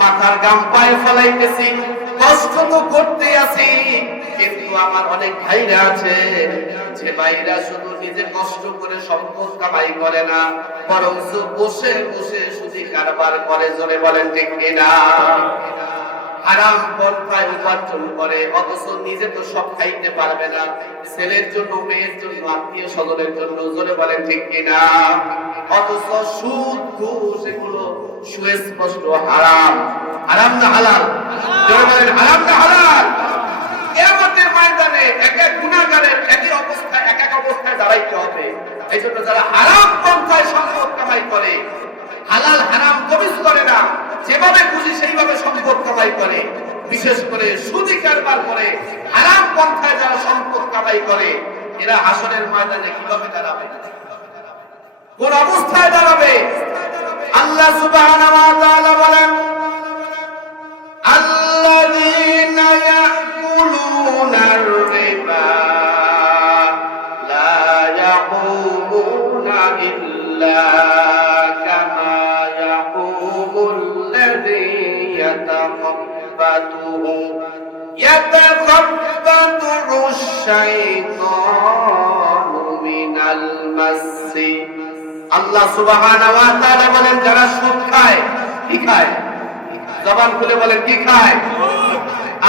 মাথার গাম পায়ে ফেলাইতেছি, কষ্ট তো করতে আছি, কিন্তু আমার অনেক ভাইরা আছে যে ভাইরা শুধু নিজে কষ্ট করে সম্পদ কামাই করে না, বরং বসে বসে শুধু কারবার করে, জোরে বলেন ঠিক কিনা। হারাম পন্থায় উপার্জন করে, অথচ নিজে তো সব খাইতে পারবে না, ছেলের জন্য, মেয়ের জন্য, আত্মীয় স্বজনের জন্য, জোরে বলেন ঠিক কিনা। অথচ সুদ ঘুষ এগুলো সুস্পষ্ট হারাম। হারাম না হালাল? জোরে বলেন হারাম না হালাল? কিয়ামতের ময়দানে এক এক গুনাহগারের একই অবস্থায়, এক এক অবস্থায় দাঁড়াইতে হবে। এই জন্য যারা হারাম পন্থায় সম্পদ কামাই করে, হালাল হারাম কবিজ করে না, যেভাবে খুশি সেইভাবে সম্পদ কামাই করে, বিশেষ করে সুদি কারবার করে, হারাম পন্থায় যারা সম্পদ কামাই করে, এরা হাসরের ময়দানে কিভাবে দাঁড়াবে, কোন অবস্থায় দাঁড়াবে? আল্লাহ সুবহানাহু ওয়া তাআলা বলেন, আল্লাযীনা ইয়াকুলুনার রিবা লা ইয়াকুমুনা ইল্লা يتخبطه الشيطان من المس। আল্লাহ সুবহানাহু ওয়া তাআলা বলেন, যারা সুদ খায়, কি খায়? জবান খুলে বলেন, কি খায়?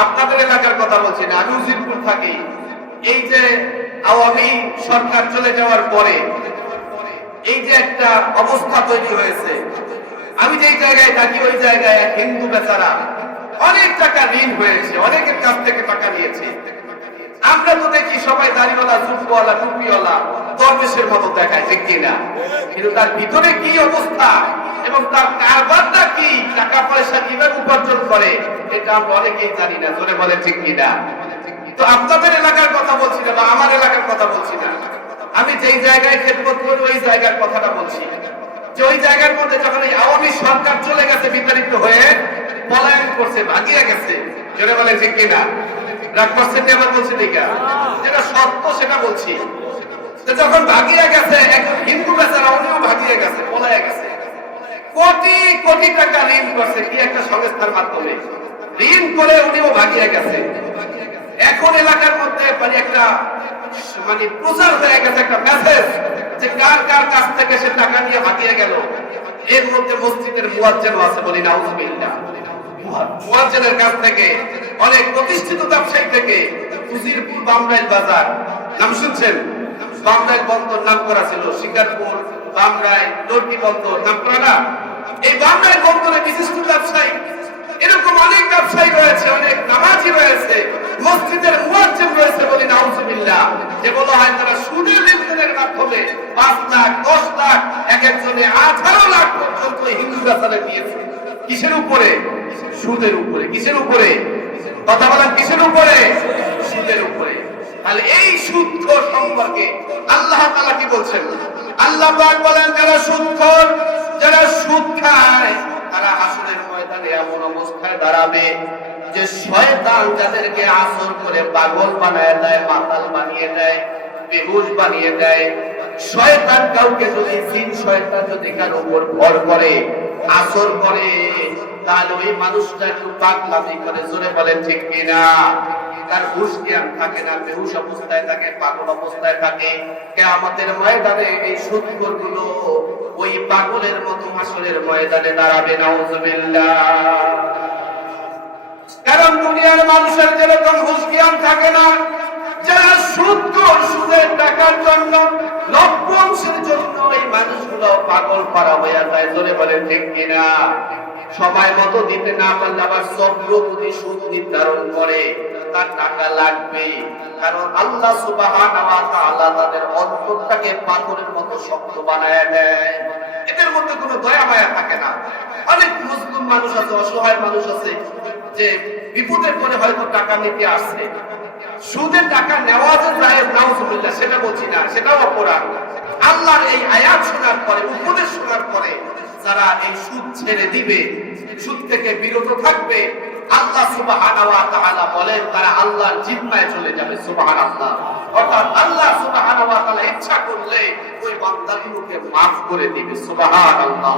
আপনাদের এলাকার কথা বলছি না, আমি উজিরপুর থাকি। এই যে আওয়ামী সরকার চলে যাওয়ার পরে এই যে একটা অবস্থা তৈরি হয়েছে, আমি যেই জায়গায় থাকি ওই জায়গায় এক হিন্দু বেচারা অনেক টাকা ঋণ হয়েছে, অনেকের কাছ থেকে টাকা নিয়েছে। আমরা তো দেখি সবাই দাড়িওয়ালা, জুব্বাওয়ালা, টুপিওয়ালা, দরবেশের মতো দেখায়, ঠিক কিনা? কিন্তু তার ভিতরে কি অবস্থা এবং তার কারবারটা কি, টাকা পয়সা কিভাবে উপার্জন করে, এটা আমরা অনেকেই জানি না, জোরে বলে ঠিক কিনা। তো আপনাদের এলাকার কথা বলছি না, বা আমার এলাকার কথা বলছি না, আমি যেই জায়গায় খেদমত করি ওই জায়গার কথাটা বলছি। যে ওই জায়গার মধ্যে যখন এই আওয়ামী সরকার চলে গেছে, বিতাড়িত হয়ে পলায়ন করছে, ভাগিয়ে গেছে, জোরে বলে ঠিক কিনা। রাগ করছেন আবার বলছি, দেখা যেটা সত্য সেটা বলছি। যখন ভাগিয়ে গেছে, একজন হিন্দু বেচারা উনিও ভাগিয়ে গেছে, পলায় গেছে, কোটি কোটি টাকা ঋণ করছে কি একটা সংস্থার মাধ্যমে, ঋণ করে উনিও ভাগিয়ে গেছে। এখন এলাকার মধ্যে মানে একটা মানে প্রচার হয়ে গেছে, একটা মেসেজ যে কার কার কাছ থেকে সে টাকা নিয়ে ভাগিয়ে গেল। এর মধ্যে মসজিদের মুয়াজ্জিন আছে, বলি নাউযুবিল্লাহ। মুয়াজ্জিনের কাছ থেকে, অনেক প্রতিষ্ঠিত ব্যবসায়ী থেকে, উজিরপুর বামরাইল বাজার নাম শুনছেন? বামরাইল বন্দর নাম করা ছিল, শিকারপুর, বামরাইল, দর্কি বন্দর নাম করা না? এই বামরাইল বন্দরে বিশিষ্ট ব্যবসায়ী, এরকম অনেক ব্যবসায়ী রয়েছে, অনেক নামাজি রয়েছে, মসজিদের মুয়াজ্জিন রয়েছে, বলি নাউযুবিল্লাহ। যে বলা হয় তারা সুদের লেনদেনের মাধ্যমে 5 লাখ, 10 লাখ, এক একজনে 18 লাখ পর্যন্ত হিন্দু বেচারে দিয়েছে। কিসের উপরে? সুদের উপরে। কিসের উপরে? কথা বলেন, কিসের উপরে? সুদের উপরে। তাহলে এই সুদখোর সম্পর্কে আল্লাহ তাআলা কি বলছেন? আল্লাহ পাক বলেন, যারা সুদখোর, যারা সুদ খায়, তারা হাসরের ময়দানে এমন অবস্থায় দাঁড়াবে যে শয়তান যাদেরকে আসর করে পাগল বানায় দেয়, মাতাল বানিয়ে দেয়, বেহুশ বানিয়ে দেয়। শয়তান কাউকে যদি, জিন শয়তান যদি কারো উপর ভর করে, আসর করে, তাহলে ওই মানুষটা একটু পাগলামি করে, জোরে বলেন ঠিক কিনা। তার হুঁশ জ্ঞান থাকে না, বেহুশ অবস্থায় থাকে, পাগল অবস্থায় থাকে। কিয়ামতের ময়দানে এই সুদখোরগুলো ওই পাগলের মতো হাসরের ময়দানে দাঁড়াবে, নাউযুবিল্লাহ। কারণ দুনিয়ার মানুষের যেরকম হুঁশ জ্ঞান থাকে না, যারা সুদখোর, সুদের টাকার জন্য লভ্যাংশের জন্য এই মানুষগুলো পাগল পারা হয়ে যায়। জোরে বলেন ঠিক কিনা? সময় মতো দিতে না পারলে আবার চক্রবৃদ্ধি সুদ নির্ধারণ করে, তার টাকা লাগবে। কারণ আল্লাহ সুবহানাহু ওয়া তাআলা তাদের অন্তরটাকে পাথরের মতো শক্ত বানায় দেয়। এদের মধ্যে কোনো দয়া মায়া থাকে না। অনেক মুসলিম মানুষ আছে, অসহায় মানুষ আছে, যে বিপদের পরে হয়তো টাকা নিতে আসছে। সুদের টাকা নেওয়া যে জায়েজ, নাউজুবিল্লাহ, সেটা বলছি না, সেটাও অপরাধ। আল্লাহর এই আয়াত শোনার পরে, উপদেশ শোনার পরে যারা এই সুদ ছেড়ে দিবে, সুদ থেকে বিরত থাকবে, আল্লাহ সুবহানাহু ওয়া তাআলা বলেন তারা আল্লাহর জিম্মায় চলে যাবে। সুবহানাল্লাহ। অর্থাৎ আল্লাহ সুবহানাহু ওয়া তাআলা ইচ্ছা করলে ওই বান্দাগুলোকে maaf করে দিবে। সুবহানাল্লাহ।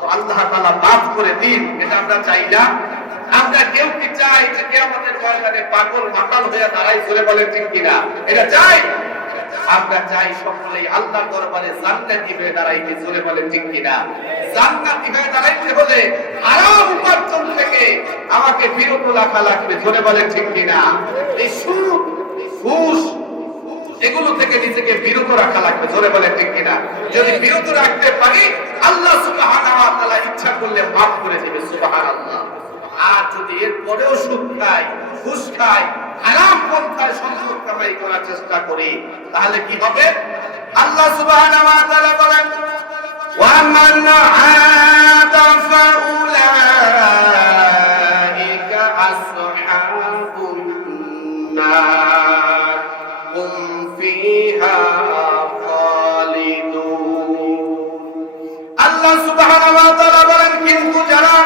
তো আল্লাহ তাআলা maaf করে দিন, এটা আমরা চাই না। আমরা কেউ কি চাই যে কিয়ামতের ময়দানে পাগল মাতাল হয়ে দাঁড়াই? জোরে বলেন ঠিক কিনা? এটা চাই? আমরা চাই সকলেই আল্লাহর দরবারে জান্নাতি হয়ে দাঁড়াইতে। জোরে বলেন ঠিক কিনা? জান্নাতি হয়ে দাঁড়াইতে হলে হারাম উপার্জন থেকে আমাকে বিরত রাখা লাগবে। জোরে বলেন ঠিক কিনা? এই সুদ, ঘুষ, এগুলো থেকে নিজেকে বিরত রাখা লাগবে। জোরে বলেন ঠিক কিনা? যদি বিরত রাখতে পারি, আল্লাহ সুবহানাহু ওয়া তাআলা ইচ্ছা করলে maaf করে দিবে। সুবহানাল্লাহ। আর যদি এর পরেও সুদ খাই, ঘুষ খাই, হারাম পন্থায় সম্পদ কামাই করার চেষ্টা করি, তাহলে কি হবে? আল্লাহ সুবহানাহু ওয়া তাআলা বলেন, ওয়া মান আতা ফাউলাইকা আসহাবুন নার হুম ফিহা খালিদুন। আল্লাহ সুবহানাহু ওয়া তাআলা বলেন, কিন্তু যারা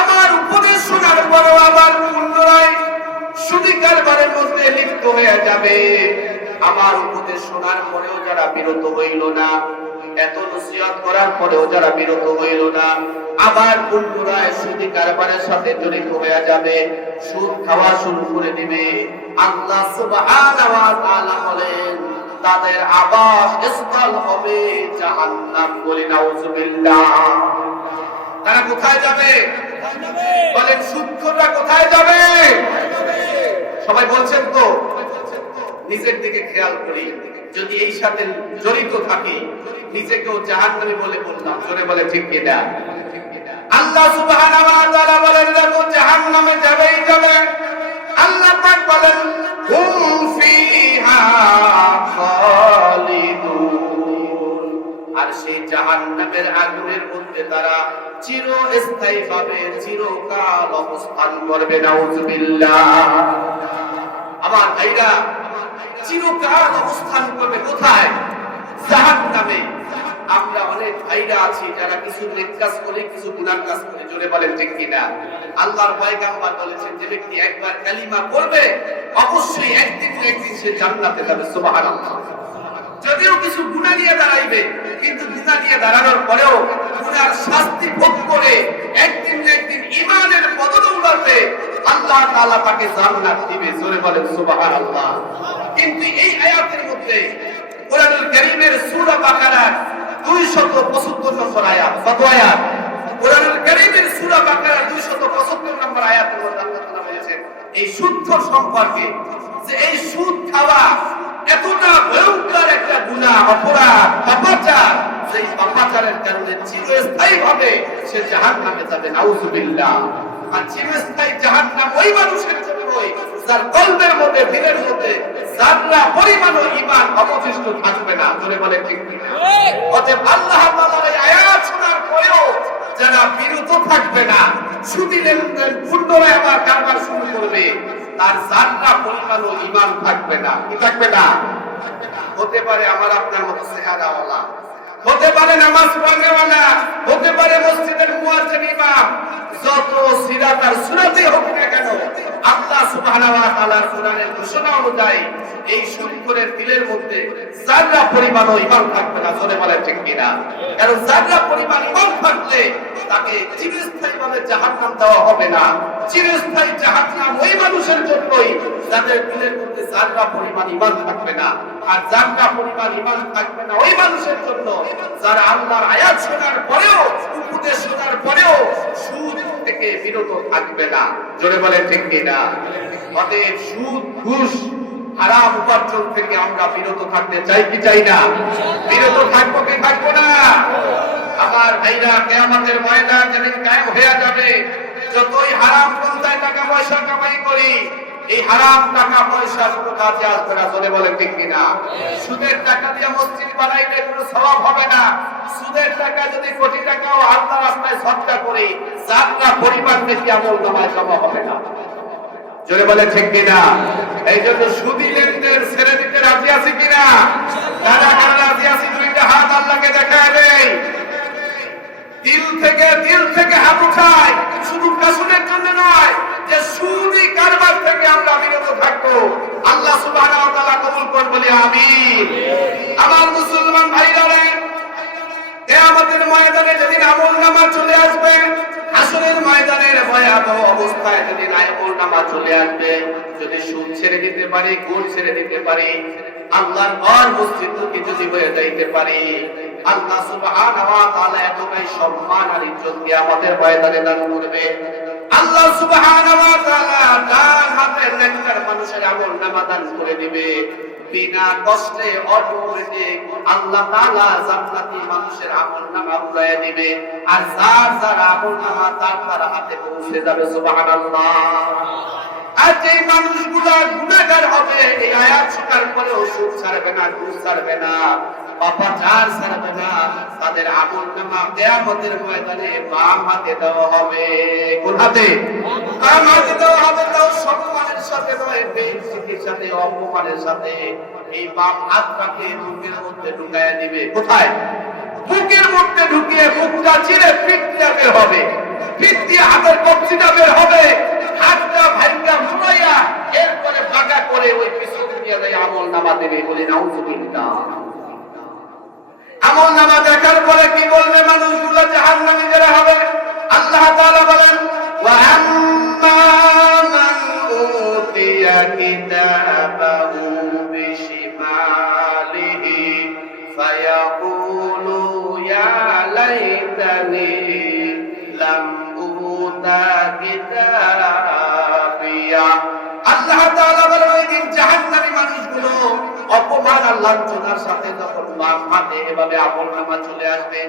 আমার উপদেশ শোনার পরও আবার পুনরায় সুদী কারবারের মধ্যে লিপ্ত হয়ে যাবে, আমার উপদেশ শোনার পরেও যারা বিরত হইল না, এত নসিহত করার পরেও যারা বিরত হইল না, আবার পুনরায় সুদী কারবারের সাথে জড়িত হয়ে যাবে, সুদ খাওয়া শুরু করে দিবে, আল্লাহ সুবহানাহু ওয়া তাআলা বলেন তাদের আবাসস্থল হবে জাহান্নাম। বলি নাউজুবিল্লাহ। তারা কোথায় যাবে? বলেন সুদখোররা কোথায় যাবে? সবাই বলছেন তো? নিজের দিকে খেয়াল করি, যদি এই সাথে জড়িত থাকি নিজেকেও জাহান্নামী বলে বললাম। জোরে বলে ঠিক কিনা? আল্লাহ সুবহানাহু ওয়া তাআলা বলেন দেখো জাহান্নামে যাবেই যাবে। আল্লাহ পাক বলেন হুম ফিহা খালিদুন। আর সেই জাহান্নামের আগুনের মধ্যে তারা চিরস্থায়ীভাবে চিরকাল অবস্থান করবে। নাউজুবিল্লাহ। আমার ভাইরা, চিরকাল অবস্থান করবে কোথায়? জাহান্নামে। আমরা অনেক ভাইরা আছি যারা কিছু নেক কাজ করে, কিছু গুনাহ কাজ করে। জোরে বলেন ঠিক কিনা? আল্লাহর পয়গম্বর বলেছেন যে ব্যক্তি একবার কালিমা পড়বে অবশ্যই একদিন না একদিন সে জান্নাতে যাবে। সুবহানাল্লাহ। যদিও কিছু গুনাহ নিয়ে দাঁড়াইবে, কিন্তু গুনাহ নিয়ে দাঁড়ানোর পরেও গুনার শাস্তি ভোগ করে একদিন না একদিন ঈমানের বদৌলতে আল্লাহ তাআলা তাকে জান্নাত দিবে। জোরে বলেন সুবহানাল্লাহ। কিন্তু এই আয়াতের মধ্যে কোরআনুল কারীমের সূরা বাকারার 275 নম্বর আয়াত, কত আয়াত? কোরআনুল কারীমের সূরা বাকারার 275 নম্বর আয়াতের মধ্যে আল্লাহ তাআলা বলেছেন এই সুদ সম্পর্কে, যে এই সুদ খাওয়া এতটা ভয়ঙ্কর একটা গুনাহ, অপরাধ, পাপাচার, সেই পাপাচারের কারণে চিরস্থায়ীভাবে সে জাহান্নামে যাবে। নাউজুবিল্লাহ। আর চিরস্থায়ী জাহান্নাম ওই মানুষের জন্যই যার কলবের মধ্যে, দিলের মধ্যে যারা পরিমাণও ঈমান অবশিষ্ট থাকবে না। জোরে বলে ঠিক কিনা? অতএব আল্লাহ তাআলার এই আয়াত শোনার পরেও যারা বিরত থাকবে না, সুদী লেনদেন পুনরায় আবার কারবার শুরু করবে, তার যারা পরিমাণও ঈমান থাকবে না। কি থাকবে না? হতে পারে আমার আপনার মতো চেহারাওয়ালা, হতে পারে নামাজ পড়নেওয়ালা, হতে পারে মসজিদের মুয়াজ্জিন ইমাম, যত সিরাত আর সুরাতই হোক না কেন, আল্লাহ সুবহানাহু ওয়া তাআলার কোরআনের ঘোষণা অনুযায়ী এই সুদখোরের দিলের মধ্যে যারা পরিমাণও ঈমান থাকবে না। জোরে বলেন ঠিক কিনা? কারণ যারা পরিমাণ ঈমান থাকলে তাকে চিরস্থায়ীভাবে জাহান্নাম দেওয়া হবে না। চিরস্থায়ী জাহান্নাম ওই মানুষের জন্যই যাদের দিলের মধ্যে যারা পরিমাণ ঈমান থাকবে না। আর যারা পরিমাণ ঈমান থাকবে না ওই মানুষের জন্য যারা আল্লাহর আয়াত শোনার পরেও, উপদেশ শোনার পরেও সুদ থেকে বিরত থাকবে না। জোরে বলেন ঠিক কিনা? অতএব সুদ, ঘুষ হারাম উপার্জন থেকে আমরা বিরত থাকতে চাই কি চাই না? বিরত থাকবো কি থাকবো না? আমার ভাইরা, কিয়ামতের ময়দান যেদিন কায়েম হয়ে যাবে, যতই হারাম পন্থায় টাকা পয়সা কামাই করি, এই হারাম টাকা পয়সা কোনো কাজে আসবে না। চলে বলে ঠিক কিনা? সুদের টাকা দিয়ে মসজিদ বানাইলে কোনো সওয়াব হবে না। সুদের টাকা যদি কোটি টাকাও আল্লাহর রাস্তায় সদকা করি, যাত্রা পরিমাণ বেশি আমল নামায় জমা হবে না। জোরে বলে ঠিক কিনা? এই জন্য সুদী লেনদেন ছেড়ে দিতে রাজি আছি কিনা? কারা কারা রাজি আছি? দুইটা হাত আল্লাহকে দেখায় দেই। দিল থেকে হাত উঠায়, শুধু কাসুদের জন্য নয়, যে সুদী কারবার থেকে আমরা বিরত থাকবো। আল্লাহ সুবহানাহু ওয়া তাআলা কবুল করুন, বলি আমিন। আমার মুসলমান ভাইরা, কিয়ামতের ময়দানে যেদিন আমলনামা চলে আসবে, হাসরের ময়দানের ভয়াবহ অবস্থায় যেদিন আমলনামা চলে আসবে, যদি সুদ ছেড়ে দিতে পারি, ঘুষ ছেড়ে দিতে পারি, আল্লাহর ঘর মসজিদকে যদি হয়ে যাইতে পারি, আল্লাহ সুবহানাহু ওয়া তাআলা এতটাই সম্মান আর ইজ্জত কিয়ামতের ময়দানে দান করবে। আল্লাহ সুবহানাহু ওয়া তাআলা তার হাতে নেককার মানুষের আমলনামা দান করে দিবে। বিনা কষ্টে অটোমেটিক আল্লাহ তাআলা জান্নাতি মানুষের আমলনামা উড়াইয়া দিবে, আর যার যার আমলনামা তার হাতে পৌঁছে যাবে। সুবহানাল্লাহ। আর যে মানুষগুলা গুনাহগার হবে, এই আয়াত স্বীকার করেও সুদ ছাড়বে না, ঘুষ ছাড়বে না, পাপাচার ছাড়বে না, তাদের আমলনামা কিয়ামতের ময়দানে বাম হাতে দেওয়া হবে। কোন হাতে? বাম হাতে দেওয়া হবে। তাও সম্মানের সাথে নয়, বেইজ্জতির সাথে, অপমানের সাথে। এই বাম হাতটাকে বুকের মধ্যে ঢুকাইয়া দিবে। কোথায়? বুকের মধ্যে ঢুকিয়ে বুকটা চিরে পিঠ দিয়ে বের হবে, পিঠ দিয়ে হাতের কবজিটা বের হবে, হাতটা ভাঙ্গা মুড়াইয়া এরপরে বাঁকা করে ওই পিছনে নিয়ে যায় আমলনামা দেবে। বলি নাউযুবিল্লাহ। আমলনামা দেখার পরে কি বলবে মানুষগুলো? জাহান্নামী যারা হবে, আল্লাহ তাআলা বলেন, ওয়া আম্মা মান উতিয়া কিতাবাহু বিশিমালিহি ফায়াকুলু ইয়া লাইতানি লাম উতা কিতাবিয়া। আল্লাহ তাআলা বলেন, ওই দিন জাহান্নামী মানুষগুলো অপমান আর লাঞ্ছনার সাথে যখন বাম হাতে এভাবে আমলনামা চলে আসবে,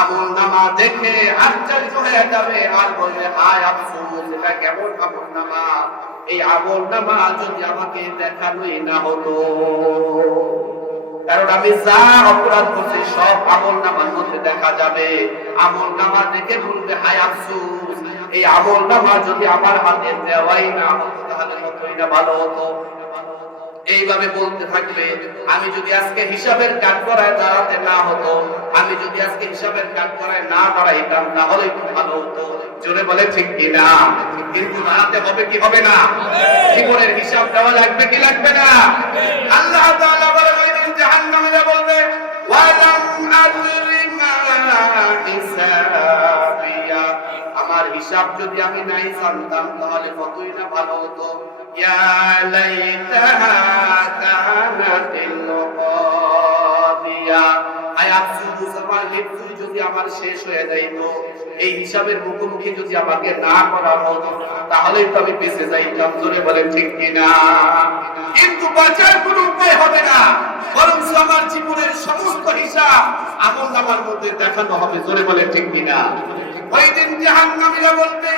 আমলনামা দেখে আশ্চর্য হয়ে যাবে আর বলবে, হায় আফসোস, এটা কেমন আমলনামা! এই আমলনামা যদি আমাকে দেখানোই না হতো। কারণ আমি যা অপরাধ করছি সব আমলনামার মধ্যে দেখা যাবে। আমলনামা দেখে বলবে, হায় আফসোস, এই আমলনামা যদি আমার হাতে দেওয়াই না হতো, তাহলে কতই না ভালো হতো। এইভাবে বলতে থাকবে। আমি যদি আজকে হিসাবের কাঠগড়ায় দাঁড়াতে না হতো, আমি যদি আজকে হিসাবের কাঠগড়ায় না দাঁড়াইতাম, তাহলে খুব ভালো হতো। জোরে বলে ঠিক কিনা? কিন্তু দাঁড়াতে হবে কি হবে না? জীবনের হিসাব দেওয়া লাগবে কি লাগবে না? আল্লাহ তাআলা বলেন, ওই দিন জাহান্নামীরা বলবে, ওয়ালাম আদরি মা হিসাবিয়া, আমার হিসাব যদি আমি নাই জানতাম, তাহলে কতই না ভালো হতো। ইয়া লাইতাহা কানাতিল কাদিয়া, আয় আফসোস, আমার মৃত্যু যদি আমার শেষ হয়ে যাইতো, এই হিসাবের মুখোমুখি যদি আমাকে না করা হতো, তাহলেই তো আমি বেঁচে যাইতাম। জোরে বলে ঠিক কিনা? কিন্তু বাঁচার কোনো উপায় হবে না, বরং আমার জীবনের সমস্ত হিসাব আমলনামার মধ্যে দেখানো হবে। জোরে বলে ঠিক কিনা? ওই দিন জাহান্নামীরা বলবে,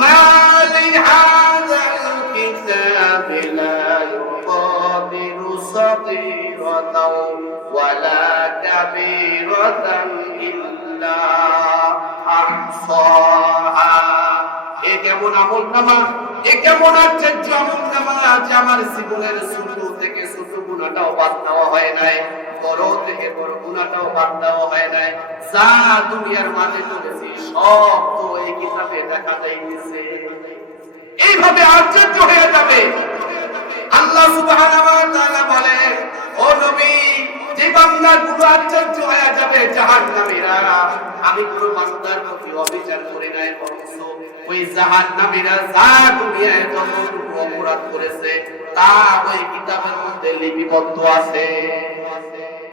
মা লি হাযাল কিতাবি লা ইউগাদিরু সাগীরাতাও ওয়ালা কাবীরাতান ইল্লা আহসাহা। এ কেমন আমলনামা, এ কেমন আশ্চর্য আমলনামা, যে আমার জীবনের ছোট থেকে ছোট গুনাহটাও বাদ দেওয়া হয় নাই, বড় থেকে বড় গুনাহটাও বাদ দেওয়া হয় নাই। যা দুনিয়ার মাঝে করেছি সব তো এই কিতাবে দেখা যাইতেছে। এইভাবে আশ্চর্য হয়ে যাবে। আল্লাহ সুবহানাহু ওয়া তাআলা বলেন, ও নবী, যে বান্দাগুলো আশ্চর্য হয়ে যাবে জাহান্নামীরা, আমি কোনো বান্দার প্রতি অবিচার করি নাই, বরং ওই জাহান্নামীরা যা দুনিয়ায় যতটুকু অপরাধ করেছে তা ওই কিতাবের মধ্যে লিপিবদ্ধ আছে।